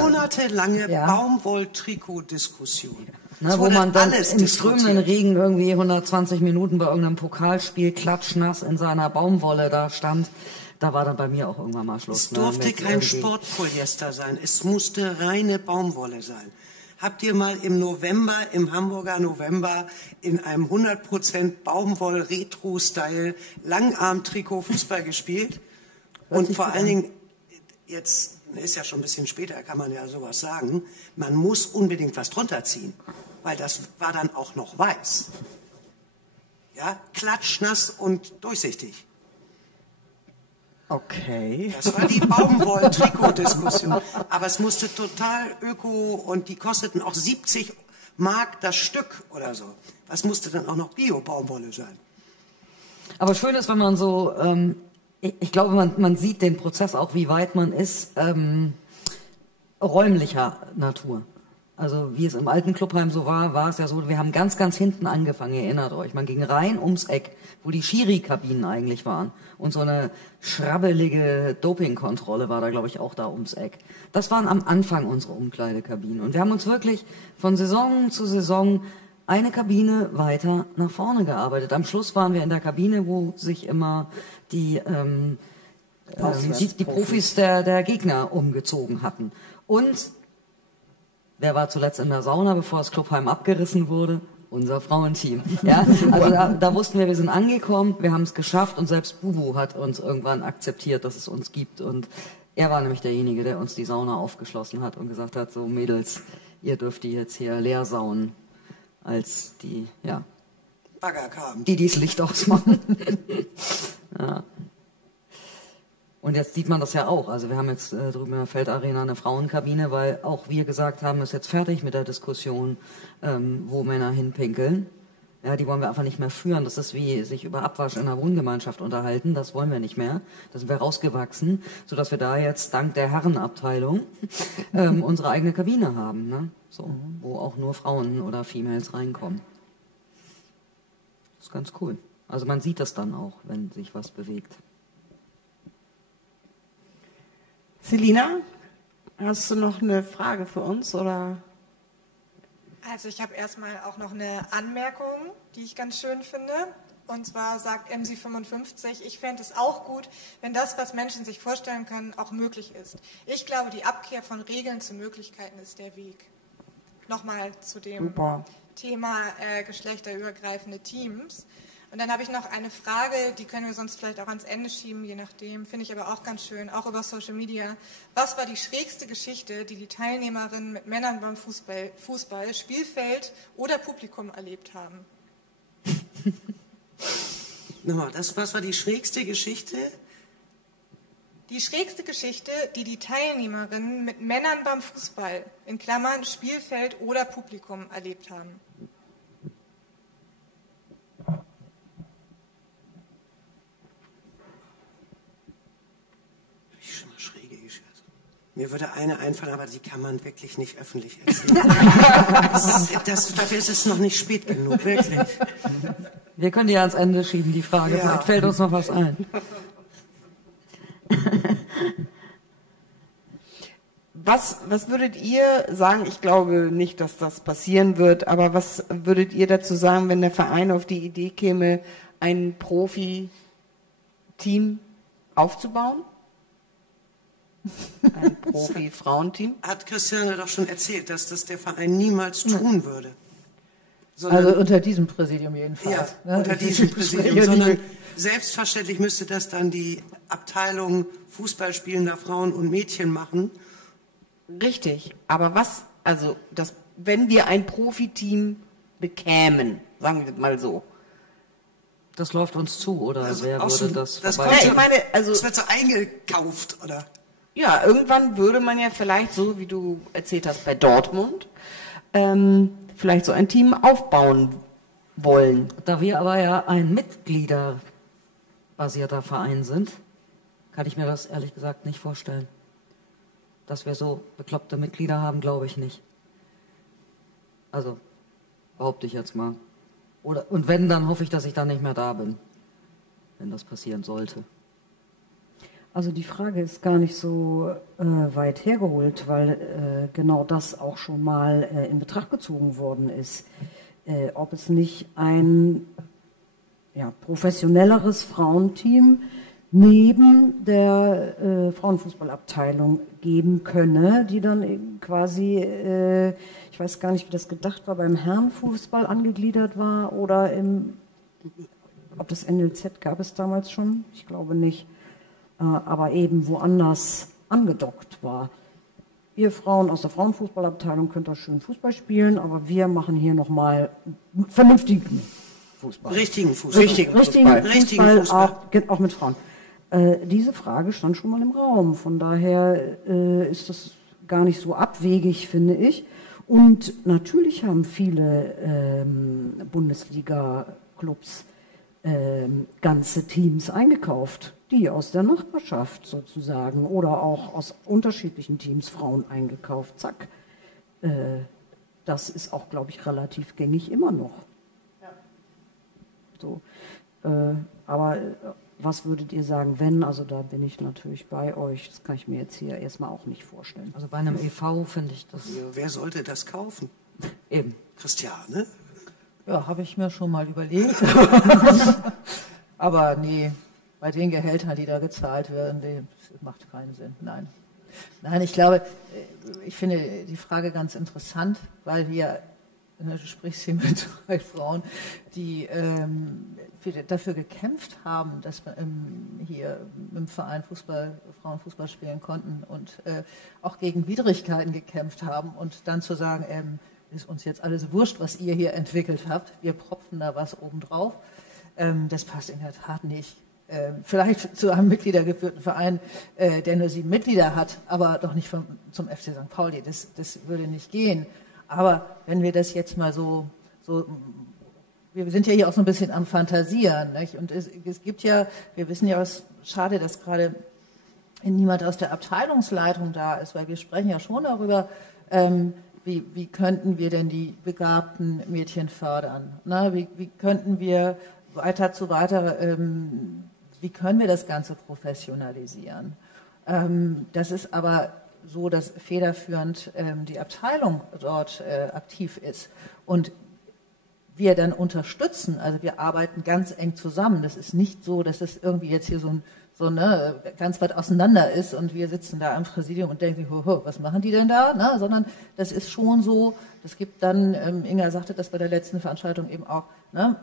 monatelange Baumwoll-Trikot-Diskussion. Na, wo man dann im strömenden Regen irgendwie 120 Minuten bei irgendeinem Pokalspiel klatschnass in seiner Baumwolle da stand. Da war dann bei mir auch irgendwann mal Schluss. Es durfte kein Sportpolyester sein. Es musste reine Baumwolle sein. Habt ihr mal im Hamburger November, in einem 100% Baumwoll-Retro-Style Langarm-Trikot Fußball gespielt? Und vor allen Dingen, jetzt ist ja schon ein bisschen später, kann man ja sowas sagen, man muss unbedingt was drunter ziehen, weil das war dann auch noch weiß. Ja, klatschnass und durchsichtig. Okay. Das war die Baumwoll-Trikot-Diskussion. Aber es musste total öko und die kosteten auch 70 Mark das Stück oder so. Das musste dann auch noch Bio-Baumwolle sein. Aber schön ist, wenn man so, ich glaube, man sieht den Prozess auch, wie weit man ist, räumlicher Natur. Also wie es im alten Clubheim so war es ja so, wir haben ganz, ganz hinten angefangen, ihr erinnert euch. Man ging rein ums Eck, wo die Schiri-Kabinen eigentlich waren. Und so eine schrabbelige Dopingkontrolle war da, glaube ich, auch da ums Eck. Das waren am Anfang unsere Umkleidekabinen. Und wir haben uns wirklich von Saison zu Saison eine Kabine weiter nach vorne gearbeitet. Am Schluss waren wir in der Kabine, wo sich immer die Profis der Gegner umgezogen hatten. Und wer war zuletzt in der Sauna, bevor das Clubheim abgerissen wurde? Unser Frauenteam. Ja, also da wussten wir sind angekommen, wir haben es geschafft und selbst Bubu hat uns irgendwann akzeptiert, dass es uns gibt. Und er war nämlich derjenige, der uns die Sauna aufgeschlossen hat und gesagt hat, so Mädels, ihr dürft die jetzt hier leer saunen, als die, Bagger kamen. Die das Licht ausmachen. Ja. Und jetzt sieht man das ja auch. Also wir haben jetzt drüben in der Feldarena eine Frauenkabine, weil auch wir gesagt haben, ist jetzt fertig mit der Diskussion, wo Männer hinpinkeln. Ja, die wollen wir einfach nicht mehr führen. Das ist wie sich über Abwasch in einer Wohngemeinschaft unterhalten. Das wollen wir nicht mehr. Da sind wir rausgewachsen, sodass wir da jetzt dank der Herrenabteilung unsere eigene Kabine haben, ne? So, wo auch nur Frauen oder Females reinkommen. Das ist ganz cool. Also man sieht das dann auch, wenn sich was bewegt. Selina, hast du noch eine Frage für uns, oder? Also ich habe erstmal auch noch eine Anmerkung, die ich ganz schön finde. Und zwar sagt MC55, ich fände es auch gut, wenn das, was Menschen sich vorstellen können, auch möglich ist. Ich glaube, die Abkehr von Regeln zu Möglichkeiten ist der Weg. nochmal zu dem Thema geschlechterübergreifende Teams. Und dann habe ich noch eine Frage, die können wir sonst vielleicht auch ans Ende schieben, je nachdem, finde ich aber auch ganz schön, auch über Social Media. Was war die schrägste Geschichte, die die Teilnehmerinnen mit Männern beim Fußball, Spielfeld oder Publikum erlebt haben? Nochmal, was war die schrägste Geschichte? Die schrägste Geschichte, die die Teilnehmerinnen mit Männern beim Fußball, in Klammern Spielfeld oder Publikum, erlebt haben. Mir würde eine einfallen, aber die kann man wirklich nicht öffentlich erzählen. Dafür ist es noch nicht spät genug, wirklich. Wir können die ans Ende schieben, die Frage. Ja. Vielleicht fällt uns noch was ein. Was würdet ihr sagen? Ich glaube nicht, dass das passieren wird, aber was würdet ihr dazu sagen, wenn der Verein auf die Idee käme, ein Profi-Team aufzubauen? Ein Profi-Frauenteam? Hat Christiane doch schon erzählt, dass das der Verein niemals tun würde. Also unter diesem Präsidium jedenfalls. Ja, ne? Unter diesem Präsidium. Sondern selbstverständlich müsste das dann die Abteilung Fußballspielender Frauen und Mädchen machen. Richtig. Aber wenn wir ein Profiteam bekämen, sagen wir mal so. Das läuft uns zu, oder also wer würde das es wird so eingekauft, oder? Ja, irgendwann würde man ja vielleicht, so wie du erzählt hast, bei Dortmund, vielleicht so ein Team aufbauen wollen. Da wir aber ja ein mitgliederbasierter Verein sind, kann ich mir das ehrlich gesagt nicht vorstellen. Dass wir so bekloppte Mitglieder haben, glaube ich nicht. Also, behaupte ich jetzt mal. Und wenn, dann hoffe ich, dass ich dann nicht mehr da bin, wenn das passieren sollte. Also die Frage ist gar nicht so weit hergeholt, weil genau das auch schon mal in Betracht gezogen worden ist. Ob es nicht ein professionelleres Frauenteam neben der Frauenfußballabteilung geben könne, die dann quasi, ich weiß gar nicht, wie das gedacht war, beim Herrenfußball angegliedert war oder ob das NLZ gab es damals schon? Ich glaube nicht. Aber eben woanders angedockt war. Ihr Frauen aus der Frauenfußballabteilung könnt da schön Fußball spielen, aber wir machen hier nochmal vernünftigen Fußball. Richtigen Fußball. Richtigen Fußball. Auch mit Frauen. Diese Frage stand schon mal im Raum. Von daher ist das gar nicht so abwegig, finde ich. Und natürlich haben viele Bundesliga-Clubs ganze Teams eingekauft, die aus der Nachbarschaft sozusagen oder auch aus unterschiedlichen Teams Frauen eingekauft. Zack. Das ist auch, glaube ich, relativ gängig immer noch. Ja. So. Aber was würdet ihr sagen, wenn? Also da bin ich natürlich bei euch. Das kann ich mir jetzt hier erstmal auch nicht vorstellen. Also bei einem e.V. finde ich das... Ja, wer sollte das kaufen? Eben. Christiane? Ja, habe ich mir schon mal überlegt. Aber nee, bei den Gehältern, die da gezahlt werden, das macht keinen Sinn. Nein, ich glaube, ich finde die Frage ganz interessant, weil wir, du sprichst hier mit 3 Frauen, die dafür gekämpft haben, dass wir hier im Verein Frauenfußball spielen konnten und auch gegen Widrigkeiten gekämpft haben und dann zu sagen, ist uns jetzt alles wurscht, was ihr hier entwickelt habt. Wir propfen da was obendrauf. Das passt in der Tat nicht. Vielleicht zu einem mitgliedergeführten Verein, der nur 7 Mitglieder hat, aber doch nicht zum FC St. Pauli. Das würde nicht gehen. Aber wenn wir das jetzt mal so wir sind ja hier auch so ein bisschen am Fantasieren. Nicht? Und es gibt ja, wir wissen ja, es ist schade, dass gerade niemand aus der Abteilungsleitung da ist, weil wir sprechen ja schon darüber, wie könnten wir denn die begabten Mädchen fördern? Na, wie könnten wir wie können wir das Ganze professionalisieren? Das ist aber so, dass federführend die Abteilung dort aktiv ist. Und wir dann unterstützen, also wir arbeiten ganz eng zusammen. Das ist nicht so, dass es irgendwie jetzt hier ganz weit auseinander ist und wir sitzen da im Präsidium und denken, was machen die denn da? Ne? Sondern das ist schon so, das gibt dann, Inga sagte das bei der letzten Veranstaltung eben auch, ne?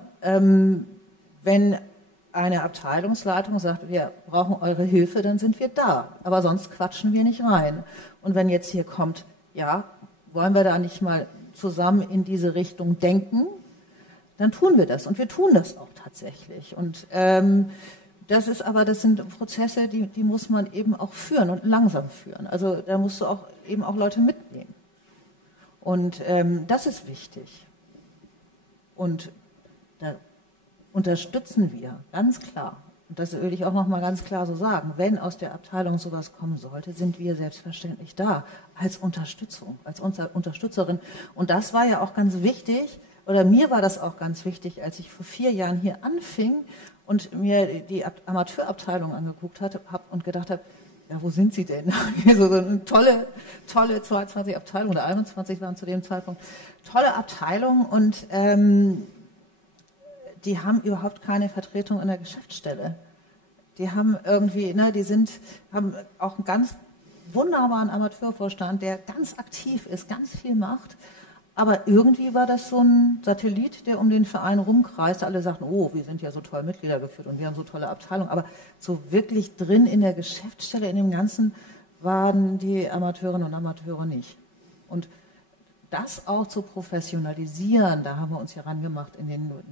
Wenn eine Abteilungsleitung sagt, wir brauchen eure Hilfe, dann sind wir da. Aber sonst quatschen wir nicht rein. Und wenn jetzt hier kommt, ja, wollen wir da nicht mal zusammen in diese Richtung denken, dann tun wir das. Und wir tun das auch tatsächlich. Und das sind Prozesse, die muss man eben auch führen und langsam führen. Also da musst du auch eben auch Leute mitnehmen. Und das ist wichtig. Und da unterstützen wir, ganz klar. Und das will ich auch noch mal ganz klar so sagen. Wenn aus der Abteilung sowas kommen sollte, sind wir selbstverständlich da. Als Unterstützung, als Unterstützerin. Und das war ja auch ganz wichtig, oder mir war das auch ganz wichtig, als ich vor 4 Jahren hier anfing und mir die Amateurabteilung angeguckt habe und gedacht habe, ja, wo sind sie denn? So eine tolle 22 Abteilungen, oder 21 waren zu dem Zeitpunkt. Tolle Abteilung und die haben überhaupt keine Vertretung in der Geschäftsstelle. Die haben irgendwie, haben auch einen ganz wunderbaren Amateurvorstand, der ganz aktiv ist, ganz viel macht. Aber irgendwie war das so ein Satellit, der um den Verein rumkreist. Alle sagten, oh, wir sind ja so toll Mitglieder geführt und wir haben so tolle Abteilungen. Aber so wirklich drin in der Geschäftsstelle, in dem Ganzen, waren die Amateurinnen und Amateure nicht. Und das auch zu professionalisieren, da haben wir uns ja rangemacht,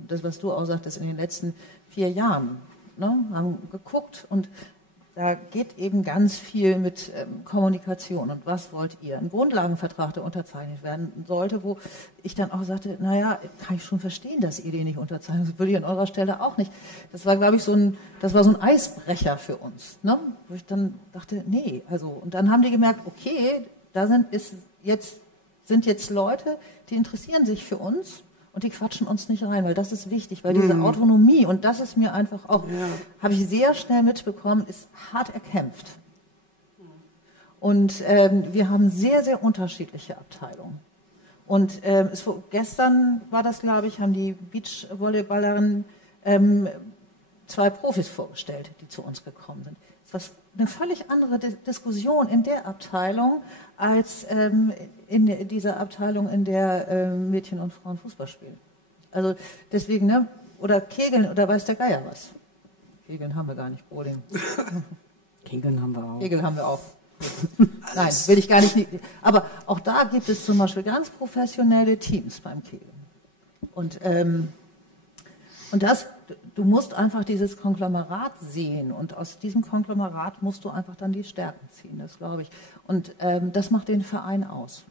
das, was du auch sagtest, in den letzten 4 Jahren. Ne? Haben geguckt und da geht eben ganz viel mit Kommunikation. Und was wollt ihr? Ein Grundlagenvertrag, der unterzeichnet werden sollte, wo ich dann auch sagte, naja, kann ich schon verstehen, dass ihr den nicht unterzeichnet. Das würde ich an eurer Stelle auch nicht. Das war, glaube ich, so ein Eisbrecher für uns. Ne? Wo ich dann dachte, nee. Und dann haben die gemerkt, okay, da sind jetzt Leute, die interessieren sich für uns und die quatschen uns nicht rein, weil das ist wichtig, weil diese Autonomie, und das ist mir einfach auch, habe ich sehr schnell mitbekommen, ist hart erkämpft. Und wir haben sehr, sehr unterschiedliche Abteilungen. Und gestern war das, glaube ich, haben die Beachvolleyballerinnen 2 Profis vorgestellt, die zu uns gekommen sind. Das ist eine völlig andere Diskussion in der Abteilung als in dieser Abteilung, in der Mädchen und Frauen Fußball spielen. Also deswegen, ne? Oder Kegeln oder weiß der Geier was. Kegeln haben wir gar nicht, Bowling. Kegeln haben wir auch. Kegeln haben wir auch. Nein, will ich gar nicht. Aber auch da gibt es zum Beispiel ganz professionelle Teams beim Kegeln. Und du musst einfach dieses Konglomerat sehen und aus diesem Konglomerat musst du einfach dann die Stärken ziehen, das glaube ich. Und das macht den Verein aus.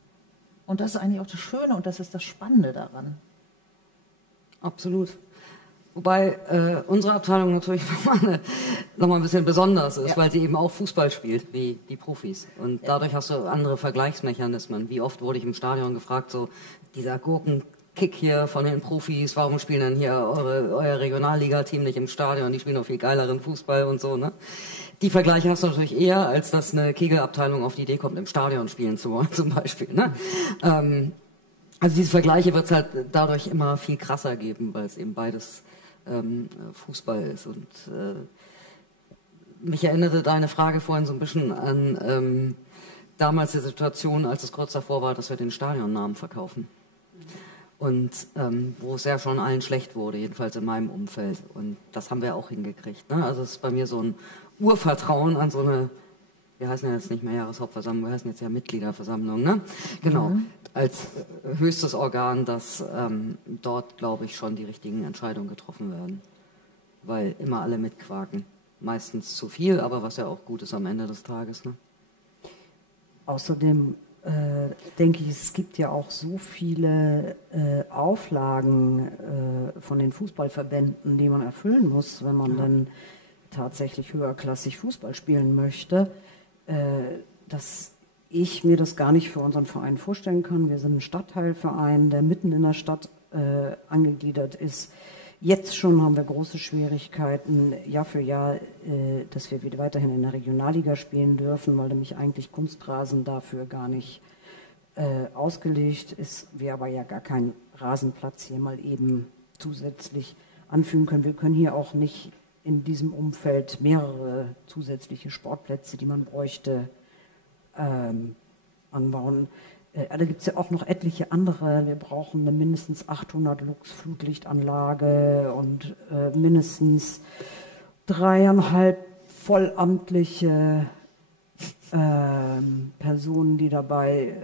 Und das ist eigentlich auch das Schöne und das ist das Spannende daran. Absolut. Wobei unsere Abteilung natürlich noch mal ein bisschen besonders ist, weil sie eben auch Fußball spielt, wie die Profis. Und dadurch hast du andere Vergleichsmechanismen. Wie oft wurde ich im Stadion gefragt, so dieser Gurkenkick hier von den Profis, warum spielen denn hier euer Regionalliga-Team nicht im Stadion? Die spielen doch viel geileren Fußball und so, ne? Die Vergleiche hast du natürlich eher, als dass eine Kegelabteilung auf die Idee kommt, im Stadion spielen zu wollen, zum Beispiel, ne? Also diese Vergleiche wird es halt dadurch immer viel krasser geben, weil es eben beides Fußball ist. Und mich erinnerte deine Frage vorhin so ein bisschen an damals die Situation, als es kurz davor war, dass wir den Stadionnamen verkaufen. Und wo es ja schon allen schlecht wurde, jedenfalls in meinem Umfeld. Und das haben wir auch hingekriegt. Ne? Also es ist bei mir so ein Urvertrauen an so eine, wir heißen ja jetzt nicht mehr Jahreshauptversammlung, wir heißen jetzt ja Mitgliederversammlung, ne? Genau, als höchstes Organ, dass dort, glaube ich, schon die richtigen Entscheidungen getroffen werden. Weil immer alle mitquaken. Meistens zu viel, aber was ja auch gut ist am Ende des Tages. Ne? Außerdem denke ich, es gibt ja auch so viele Auflagen von den Fußballverbänden, die man erfüllen muss, wenn man dann tatsächlich höherklassig Fußball spielen möchte, dass ich mir das gar nicht für unseren Verein vorstellen kann. Wir sind ein Stadtteilverein, der mitten in der Stadt angegliedert ist. Jetzt schon haben wir große Schwierigkeiten, Jahr für Jahr, dass wir wieder weiterhin in der Regionalliga spielen dürfen, weil nämlich eigentlich Kunstrasen dafür gar nicht ausgelegt ist, wir aber ja gar keinen Rasenplatz hier mal eben zusätzlich anfügen können. Wir können hier auch nicht in diesem Umfeld mehrere zusätzliche Sportplätze, die man bräuchte, anbauen. Da gibt es ja auch noch etliche andere. Wir brauchen eine mindestens 800 Lux Flutlichtanlage und mindestens 3,5 vollamtliche Personen, die dabei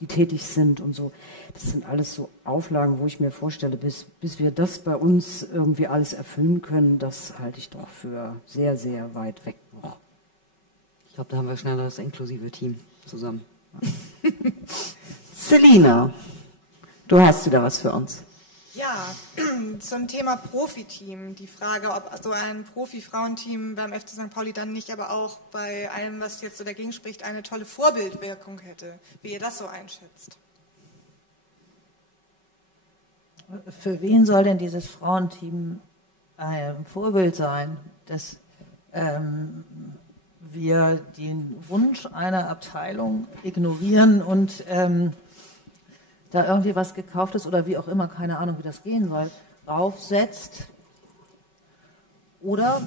die tätig sind und so. Das sind alles so Auflagen, wo ich mir vorstelle, bis wir das bei uns irgendwie alles erfüllen können, das halte ich doch für sehr, sehr weit weg noch. Ich glaube, da haben wir schneller das inklusive Team zusammen. Selina, du hast wieder was für uns. Ja, zum Thema Profiteam. Die Frage, ob so ein Profi-Frauenteam beim FC St. Pauli dann nicht aber auch bei allem, was jetzt so dagegen spricht, eine tolle Vorbildwirkung hätte. Wie ihr das so einschätzt. Für wen soll denn dieses Frauenteam ein Vorbild sein, dass wir den Wunsch einer Abteilung ignorieren und da irgendwie was gekauft ist oder wie auch immer, keine Ahnung, wie das gehen soll, draufsetzt? Oder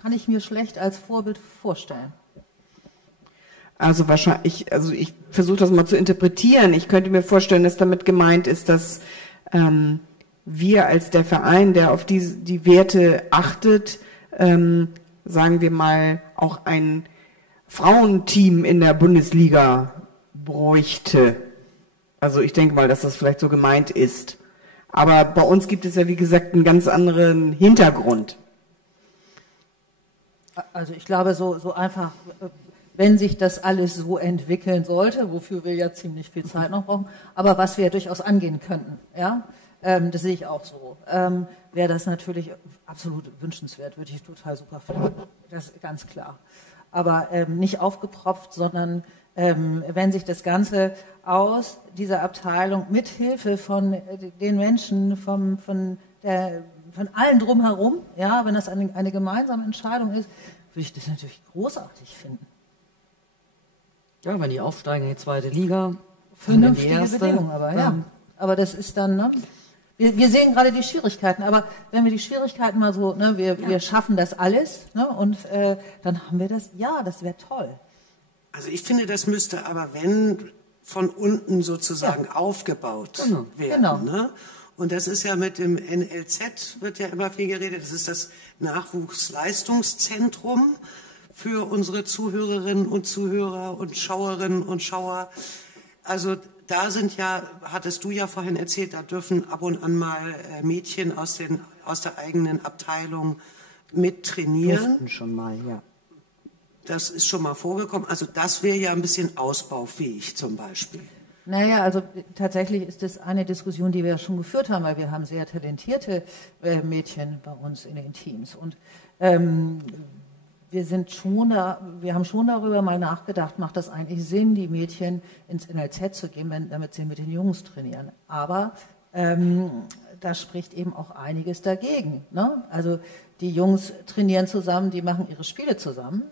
kann ich mir schlecht als Vorbild vorstellen? Also wahrscheinlich, ich versuche das mal zu interpretieren. Ich könnte mir vorstellen, dass damit gemeint ist, dass wir als der Verein, der auf die Werte achtet, sagen wir mal, auch ein Frauenteam in der Bundesliga bräuchte. Also ich denke mal, dass das vielleicht so gemeint ist. Aber bei uns gibt es ja, wie gesagt, einen ganz anderen Hintergrund. Also ich glaube, so einfach, wenn sich das alles so entwickeln sollte, wofür wir ja ziemlich viel Zeit noch brauchen, aber was wir durchaus angehen könnten, ja, das sehe ich auch so, wäre das natürlich absolut wünschenswert, würde ich total super finden, das ist ganz klar. Aber nicht aufgepropft, sondern wenn sich das Ganze aus dieser Abteilung mit Hilfe von den Menschen, von allen drumherum, ja, wenn das eine gemeinsame Entscheidung ist, würde ich das natürlich großartig finden. Ja, wenn die aufsteigen in die zweite Liga. Vernünftige Bedingungen, aber ja. Aber das ist dann, ne? Wir sehen gerade die Schwierigkeiten, aber wenn wir die Schwierigkeiten mal so, ne, wir schaffen das alles, ne, und dann haben wir das, ja, das wäre toll. Also ich finde, das müsste aber, wenn, von unten sozusagen aufgebaut werden. Genau. Ne? Und das ist ja mit dem NLZ, wird ja immer viel geredet, das ist das Nachwuchsleistungszentrum für unsere Zuhörerinnen und Zuhörer und Schauerinnen und Schauer. Also da sind ja, hattest du ja vorhin erzählt, da dürfen ab und an mal Mädchen aus der eigenen Abteilung mit trainieren. Durften schon mal, ja. Das ist schon mal vorgekommen. Also das wäre ja ein bisschen ausbaufähig zum Beispiel. Naja, also tatsächlich ist das eine Diskussion, die wir ja schon geführt haben, weil wir haben sehr talentierte Mädchen bei uns in den Teams. Und wir haben schon darüber mal nachgedacht, macht das eigentlich Sinn, die Mädchen ins NLZ zu geben, damit sie mit den Jungs trainieren. Aber da spricht eben auch einiges dagegen, ne? Also die Jungs trainieren zusammen, die machen ihre Spiele zusammen.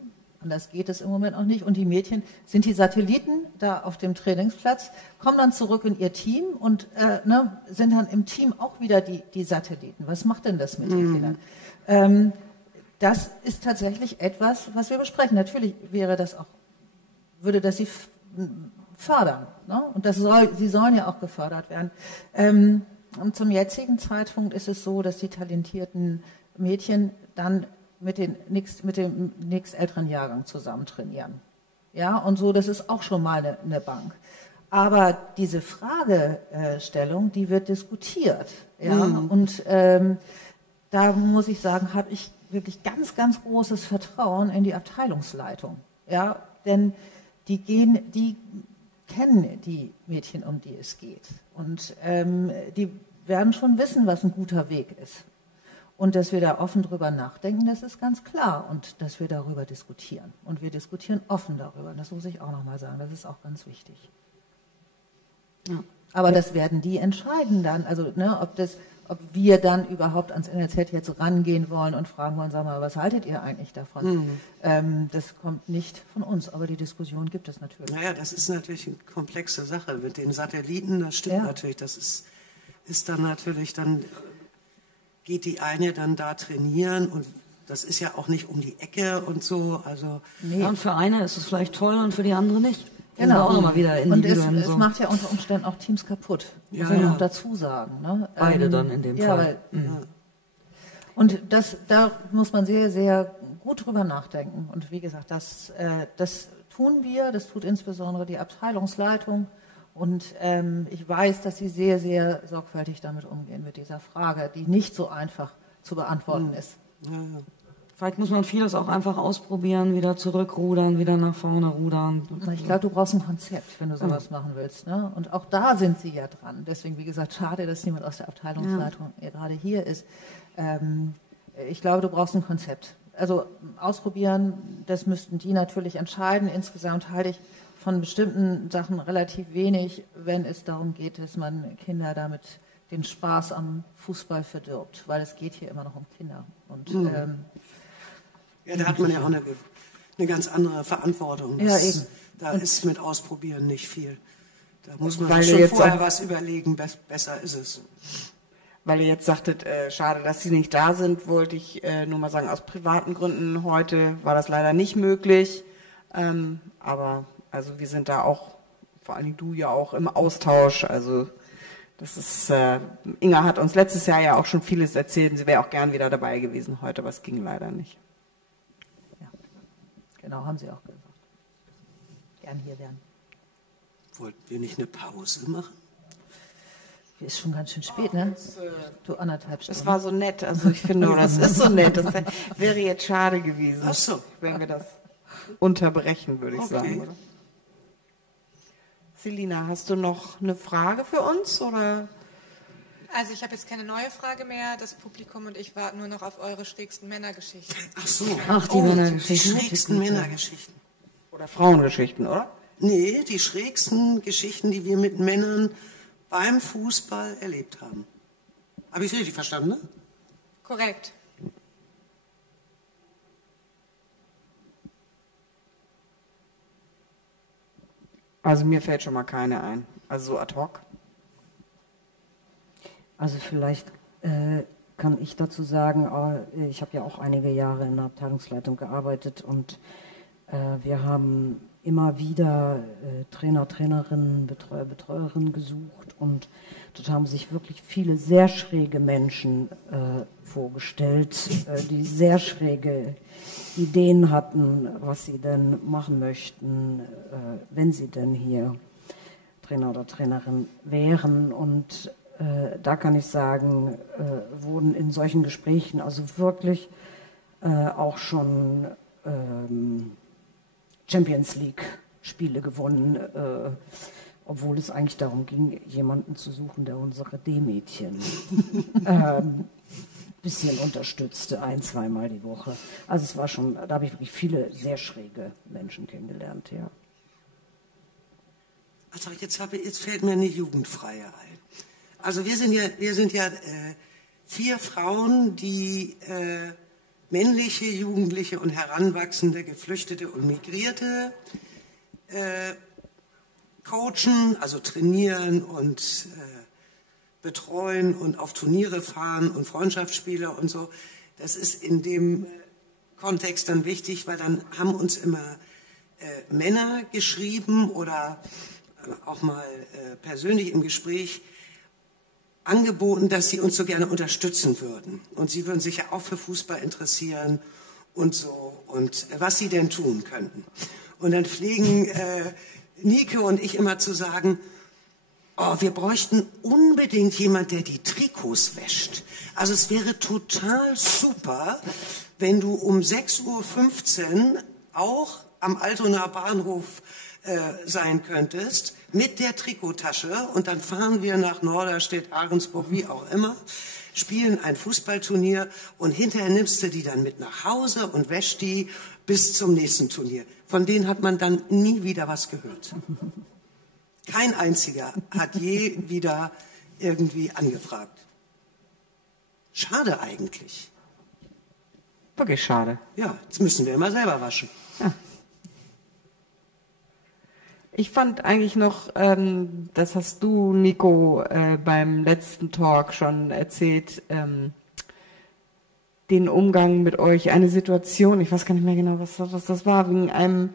Anders geht es im Moment auch nicht. Und die Mädchen sind die Satelliten da auf dem Trainingsplatz, kommen dann zurück in ihr Team und sind dann im Team auch wieder die Satelliten. Was macht denn das mit den Kindern? Das ist tatsächlich etwas, was wir besprechen. Natürlich würde das sie fördern. Ne? Und sie sollen ja auch gefördert werden. Und zum jetzigen Zeitpunkt ist es so, dass die talentierten Mädchen dann mit dem nächstälteren Jahrgang zusammen trainieren. Ja, und so, das ist auch schon mal eine Bank. Aber diese Fragestellung, die wird diskutiert. Ja, und da muss ich sagen, habe ich wirklich ganz, ganz großes Vertrauen in die Abteilungsleitung. Ja, denn die kennen die Mädchen, um die es geht. Und die werden schon wissen, was ein guter Weg ist. Und dass wir da offen drüber nachdenken, das ist ganz klar. Und dass wir darüber diskutieren. Und wir diskutieren offen darüber. Das muss ich auch nochmal sagen. Das ist auch ganz wichtig. Ja. Aber das werden die entscheiden dann. Also ne, ob wir dann überhaupt ans NLZ jetzt rangehen wollen und fragen wollen, sag mal, was haltet ihr eigentlich davon? Das kommt nicht von uns, aber die Diskussion gibt es natürlich. Naja, das ist natürlich eine komplexe Sache mit den Satelliten, das stimmt natürlich. Das ist dann natürlich, dann geht die eine dann da trainieren und das ist ja auch nicht um die Ecke und so. Also ja, und für eine ist es vielleicht toll und für die andere nicht. Genau. Auch nochmal wieder und es macht ja unter Umständen auch Teams kaputt, muss man noch dazu sagen. Ne? Beide dann in dem Fall. Und da muss man sehr, sehr gut drüber nachdenken. Und wie gesagt, das tun wir, das tut insbesondere die Abteilungsleitung. Und ich weiß, dass sie sehr, sehr sorgfältig damit umgehen, mit dieser Frage, die nicht so einfach zu beantworten ist. Vielleicht muss man vieles auch einfach ausprobieren, wieder zurückrudern, wieder nach vorne rudern. Ich glaube, du brauchst ein Konzept, wenn du sowas machen willst. Ne? Und auch da sind sie ja dran. Deswegen, wie gesagt, schade, dass niemand aus der Abteilungsleitung gerade hier ist. Ich glaube, du brauchst ein Konzept. Also ausprobieren, das müssten die natürlich entscheiden. Insgesamt halte ich von bestimmten Sachen relativ wenig, wenn es darum geht, dass man Kinder damit den Spaß am Fußball verdirbt. Weil es geht hier immer noch um Kinder. Und ja, da hat man ja auch eine ganz andere Verantwortung. Ja, eben. Da ist mit Ausprobieren nicht viel. Da muss man sich schon vorher was überlegen, besser ist es. Weil ihr jetzt sagtet, schade, dass Sie nicht da sind, wollte ich nur mal sagen, aus privaten Gründen heute war das leider nicht möglich. Aber also wir sind da auch, vor allem du ja auch im Austausch. Also das ist, Inga hat uns letztes Jahr ja auch schon vieles erzählt und sie wäre auch gern wieder dabei gewesen heute, aber es ging leider nicht. Genau, haben sie auch gesagt. Gern hier werden. Wollten wir nicht eine Pause machen? Ist schon ganz schön spät, ne? Du 1,5 Stunden. Das war so nett, also ich finde, das ist so nett. Das wäre jetzt schade gewesen, wenn wir das unterbrechen, würde ich sagen. Oder? Selina, hast du noch eine Frage für uns, oder? Also ich habe jetzt keine neue Frage mehr. Das Publikum und ich warten nur noch auf eure schrägsten Männergeschichten. Ach so. Ach, die Männergeschichten. Die schrägsten Männergeschichten. Oder Frauengeschichten, oder? Nee, die schrägsten Geschichten, die wir mit Männern beim Fußball erlebt haben. Habe ich richtig verstanden, ne? Korrekt. Also mir fällt schon mal keine ein. Also so ad hoc. Also vielleicht kann ich dazu sagen, ich habe ja auch einige Jahre in der Abteilungsleitung gearbeitet und wir haben immer wieder Trainer, Trainerinnen, Betreuer, Betreuerinnen gesucht und dort haben sich wirklich viele sehr schräge Menschen vorgestellt, die sehr schräge Ideen hatten, was sie denn machen möchten, wenn sie denn hier Trainer oder Trainerin wären. Und da kann ich sagen, wurden in solchen Gesprächen also wirklich auch schon Champions League Spiele gewonnen, obwohl es eigentlich darum ging, jemanden zu suchen, der unsere D-Mädchen bisschen unterstützte, 1-2 Mal die Woche. Also es war schon, da habe ich wirklich viele sehr schräge Menschen kennengelernt, ja. Also jetzt fällt mir eine Jugendfreie ein. Also wir sind ja 4 Frauen, die männliche, Jugendliche und Heranwachsende, Geflüchtete und Migrierte coachen, also trainieren und betreuen und auf Turniere fahren und Freundschaftsspiele und so. Das ist in dem Kontext dann wichtig, weil dann haben uns immer Männer geschrieben oder auch mal persönlich im Gespräch angeboten, dass sie uns so gerne unterstützen würden. Und sie würden sich ja auch für Fußball interessieren und so und was sie denn tun könnten. Und dann pflegen Nike und ich immer zu sagen, oh, wir bräuchten unbedingt jemand, der die Trikots wäscht. Also es wäre total super, wenn du um 6:15 Uhr auch am Altonaer Bahnhof sein könntest, mit der Trikottasche und dann fahren wir nach Norderstedt, Ahrensburg, wie auch immer, spielen ein Fußballturnier und hinterher nimmst du die dann mit nach Hause und wäschst die bis zum nächsten Turnier. Von denen hat man dann nie wieder was gehört. Kein einziger hat je wieder irgendwie angefragt. Schade eigentlich. Wirklich schade. Ja, jetzt müssen wir immer selber waschen. Ja. Ich fand eigentlich noch, das hast du, Nico, beim letzten Talk schon erzählt, den Umgang mit euch, eine Situation, ich weiß gar nicht mehr genau, was das war, wegen einem,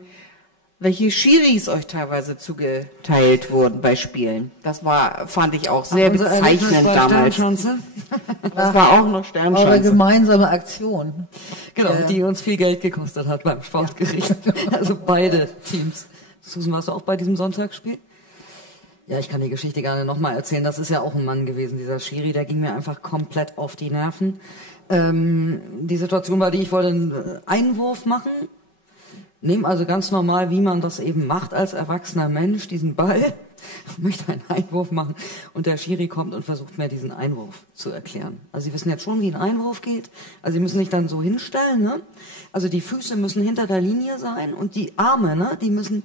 welche Schiris euch teilweise zugeteilt wurden bei Spielen. Das fand ich auch sehr bezeichnend damals. Das war auch noch Sternschanze. Eure gemeinsame Aktion. Genau, die uns viel Geld gekostet hat beim Sportgericht. Also beide Teams. Susan, warst du auch bei diesem Sonntagsspiel? Ja, ich kann die Geschichte gerne nochmal erzählen. Das ist ja auch ein Mann gewesen, dieser Schiri, der ging mir einfach komplett auf die Nerven. Die Situation war die, ich wollte einen Einwurf machen, nehme also ganz normal, wie man das eben macht als erwachsener Mensch, diesen Ball, möchte einen Einwurf machen und der Schiri kommt und versucht mir diesen Einwurf zu erklären. Also Sie wissen jetzt schon, wie ein Einwurf geht. Also Sie müssen sich dann so hinstellen, ne? Also die Füße müssen hinter der Linie sein und die Arme, ne? Die müssen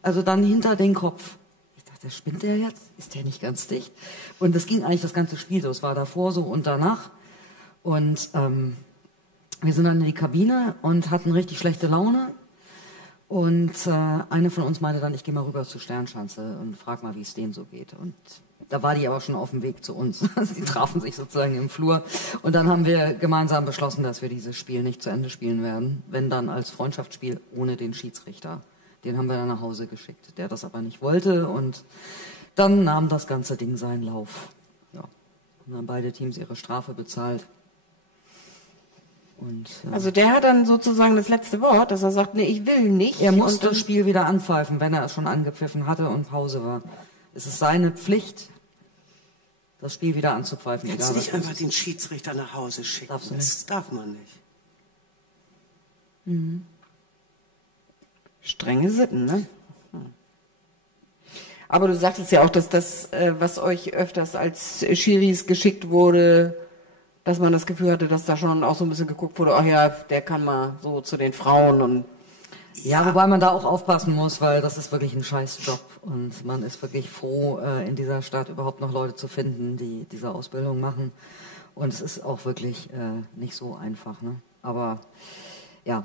also dann hinter den Kopf. Ich dachte, spinnt der jetzt? Ist der nicht ganz dicht? Und das ging eigentlich das ganze Spiel so. Es war davor so und danach. Und wir sind dann in die Kabine und hatten richtig schlechte Laune. Und eine von uns meinte dann, ich gehe mal rüber zur Sternschanze und frag mal, wie es denen so geht. Und da war die aber schon auf dem Weg zu uns. Sie trafen sich sozusagen im Flur. Und dann haben wir gemeinsam beschlossen, dass wir dieses Spiel nicht zu Ende spielen werden. Wenn dann als Freundschaftsspiel ohne den Schiedsrichter. Den haben wir dann nach Hause geschickt. Der das aber nicht wollte. Und dann nahm das ganze Ding seinen Lauf. Ja. Und dann beide Teams ihre Strafe bezahlt. Und, also der hat dann sozusagen das letzte Wort, dass er sagt, nee, ich will nicht. Er muss das Spiel wieder anpfeifen, wenn er es schon angepfiffen hatte und Pause war. Es ist seine Pflicht, das Spiel wieder anzupfeifen. Jetzt nicht einfach den Schiedsrichter nach Hause schicken. Das darf man nicht. Mhm. Strenge Sitten, ne? Aber du sagtest ja auch, dass das, was euch öfters als Schiris geschickt wurde, dass man das Gefühl hatte, dass da schon auch so ein bisschen geguckt wurde, ach ja, der kann mal so zu den Frauen und... Ja, wobei man da auch aufpassen muss, weil das ist wirklich ein Scheißjob und man ist wirklich froh, in dieser Stadt überhaupt noch Leute zu finden, die diese Ausbildung machen. Und es ist auch wirklich nicht so einfach, ne? Aber ja,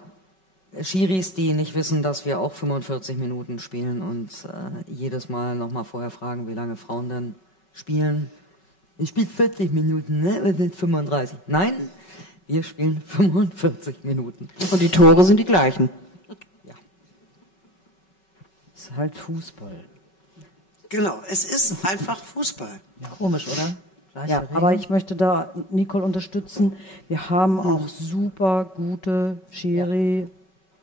Schiris, die nicht wissen, dass wir auch 45 Minuten spielen und jedes Mal nochmal vorher fragen, wie lange Frauen denn spielen. Ich spiele 40 Minuten, ne? Wir sind 35. Nein, wir spielen 45 Minuten. Und die Tore sind die gleichen. Ja. Es ist halt Fußball. Genau, es ist einfach Fußball. Ja, komisch, oder? Ja, aber ich möchte da Nicole unterstützen. Wir haben auch super gute Schiri,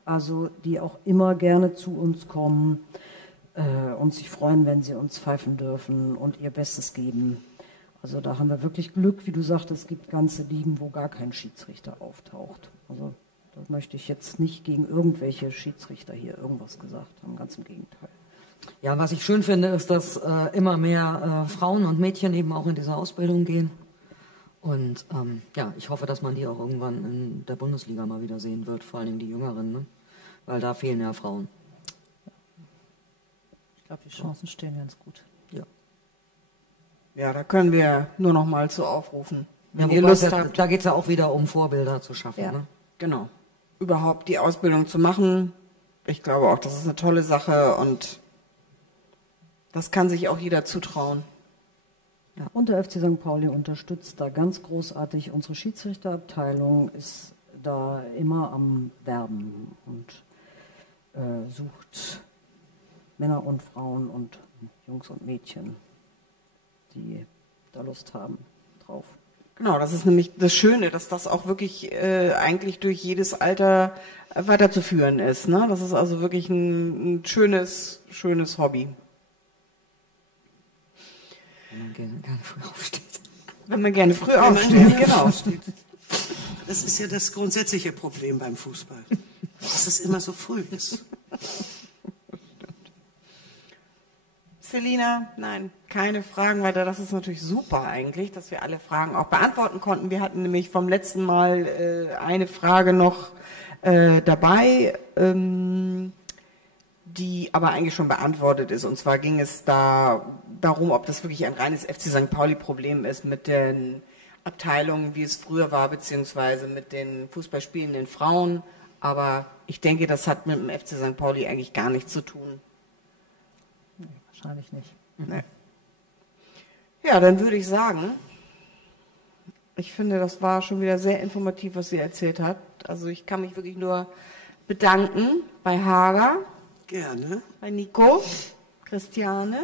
also die auch immer gerne zu uns kommen und sich freuen, wenn sie uns pfeifen dürfen und ihr Bestes geben. Also da haben wir wirklich Glück, wie du sagtest, es gibt ganze Ligen, wo gar kein Schiedsrichter auftaucht. Also da möchte ich jetzt nicht gegen irgendwelche Schiedsrichter hier irgendwas gesagt haben, ganz im Gegenteil. Ja, was ich schön finde, ist, dass immer mehr Frauen und Mädchen eben auch in diese Ausbildung gehen. Und ja, ich hoffe, dass man die auch irgendwann in der Bundesliga mal wieder sehen wird, vor allen Dingen die Jüngeren, ne? Weil da fehlen ja Frauen. Ich glaube, die Chancen stehen ganz gut. Ja. Ja, da können wir nur noch mal zu aufrufen. Wenn Ja, ihr Lust habt. Da geht es ja auch wieder um Vorbilder zu schaffen. Ja, ne? genau. Überhaupt die Ausbildung zu machen. Ich glaube auch, das ist eine tolle Sache und das kann sich auch jeder zutrauen. Ja. Und der FC St. Pauli unterstützt da ganz großartig. Unsere Schiedsrichterabteilung ist da immer am Werben und sucht Männer und Frauen und Jungs und Mädchen, die da Lust haben drauf. Genau, das ist nämlich das Schöne, dass das auch wirklich eigentlich durch jedes Alter weiterzuführen ist. Ne? Das ist also wirklich ein schönes Hobby. Wenn man gerne früh aufsteht. Wenn man gerne früh aufsteht, genau. Das ist ja das grundsätzliche Problem beim Fußball, dass es immer so früh ist. Selina, nein, keine Fragen weiter. Das ist natürlich super eigentlich, dass wir alle Fragen auch beantworten konnten. Wir hatten nämlich vom letzten Mal eine Frage noch dabei. die aber eigentlich schon beantwortet ist. Und zwar ging es da darum, ob das wirklich ein reines FC St. Pauli-Problem ist mit den Abteilungen, wie es früher war, beziehungsweise mit den fußballspielenden Frauen. Aber ich denke, das hat mit dem FC St. Pauli eigentlich gar nichts zu tun. Nee, wahrscheinlich nicht. Nee. Ja, dann würde ich sagen, ich finde, das war schon wieder sehr informativ, was sie erzählt hat. Also ich kann mich wirklich nur bedanken bei Hager. Gerne. Bei Nico, Christiane,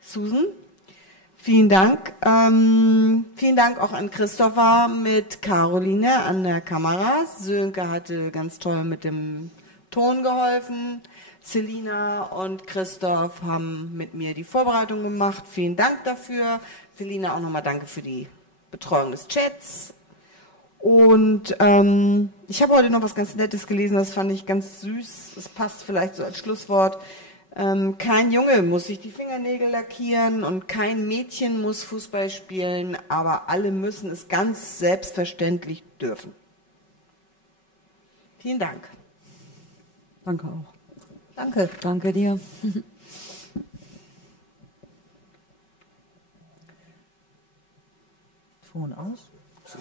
Susan. Vielen Dank. Vielen Dank auch an Christopher mit Caroline an der Kamera. Sönke hatte ganz toll mit dem Ton geholfen. Selina und Christoph haben mit mir die Vorbereitung gemacht. Vielen Dank dafür. Selina, auch nochmal danke für die Betreuung des Chats. Und ich habe heute noch was ganz Nettes gelesen, das fand ich ganz süß. Das passt vielleicht so als Schlusswort. Kein Junge muss sich die Fingernägel lackieren und kein Mädchen muss Fußball spielen, aber alle müssen es ganz selbstverständlich dürfen. Vielen Dank. Danke auch. Danke. Danke dir. Ton aus. So.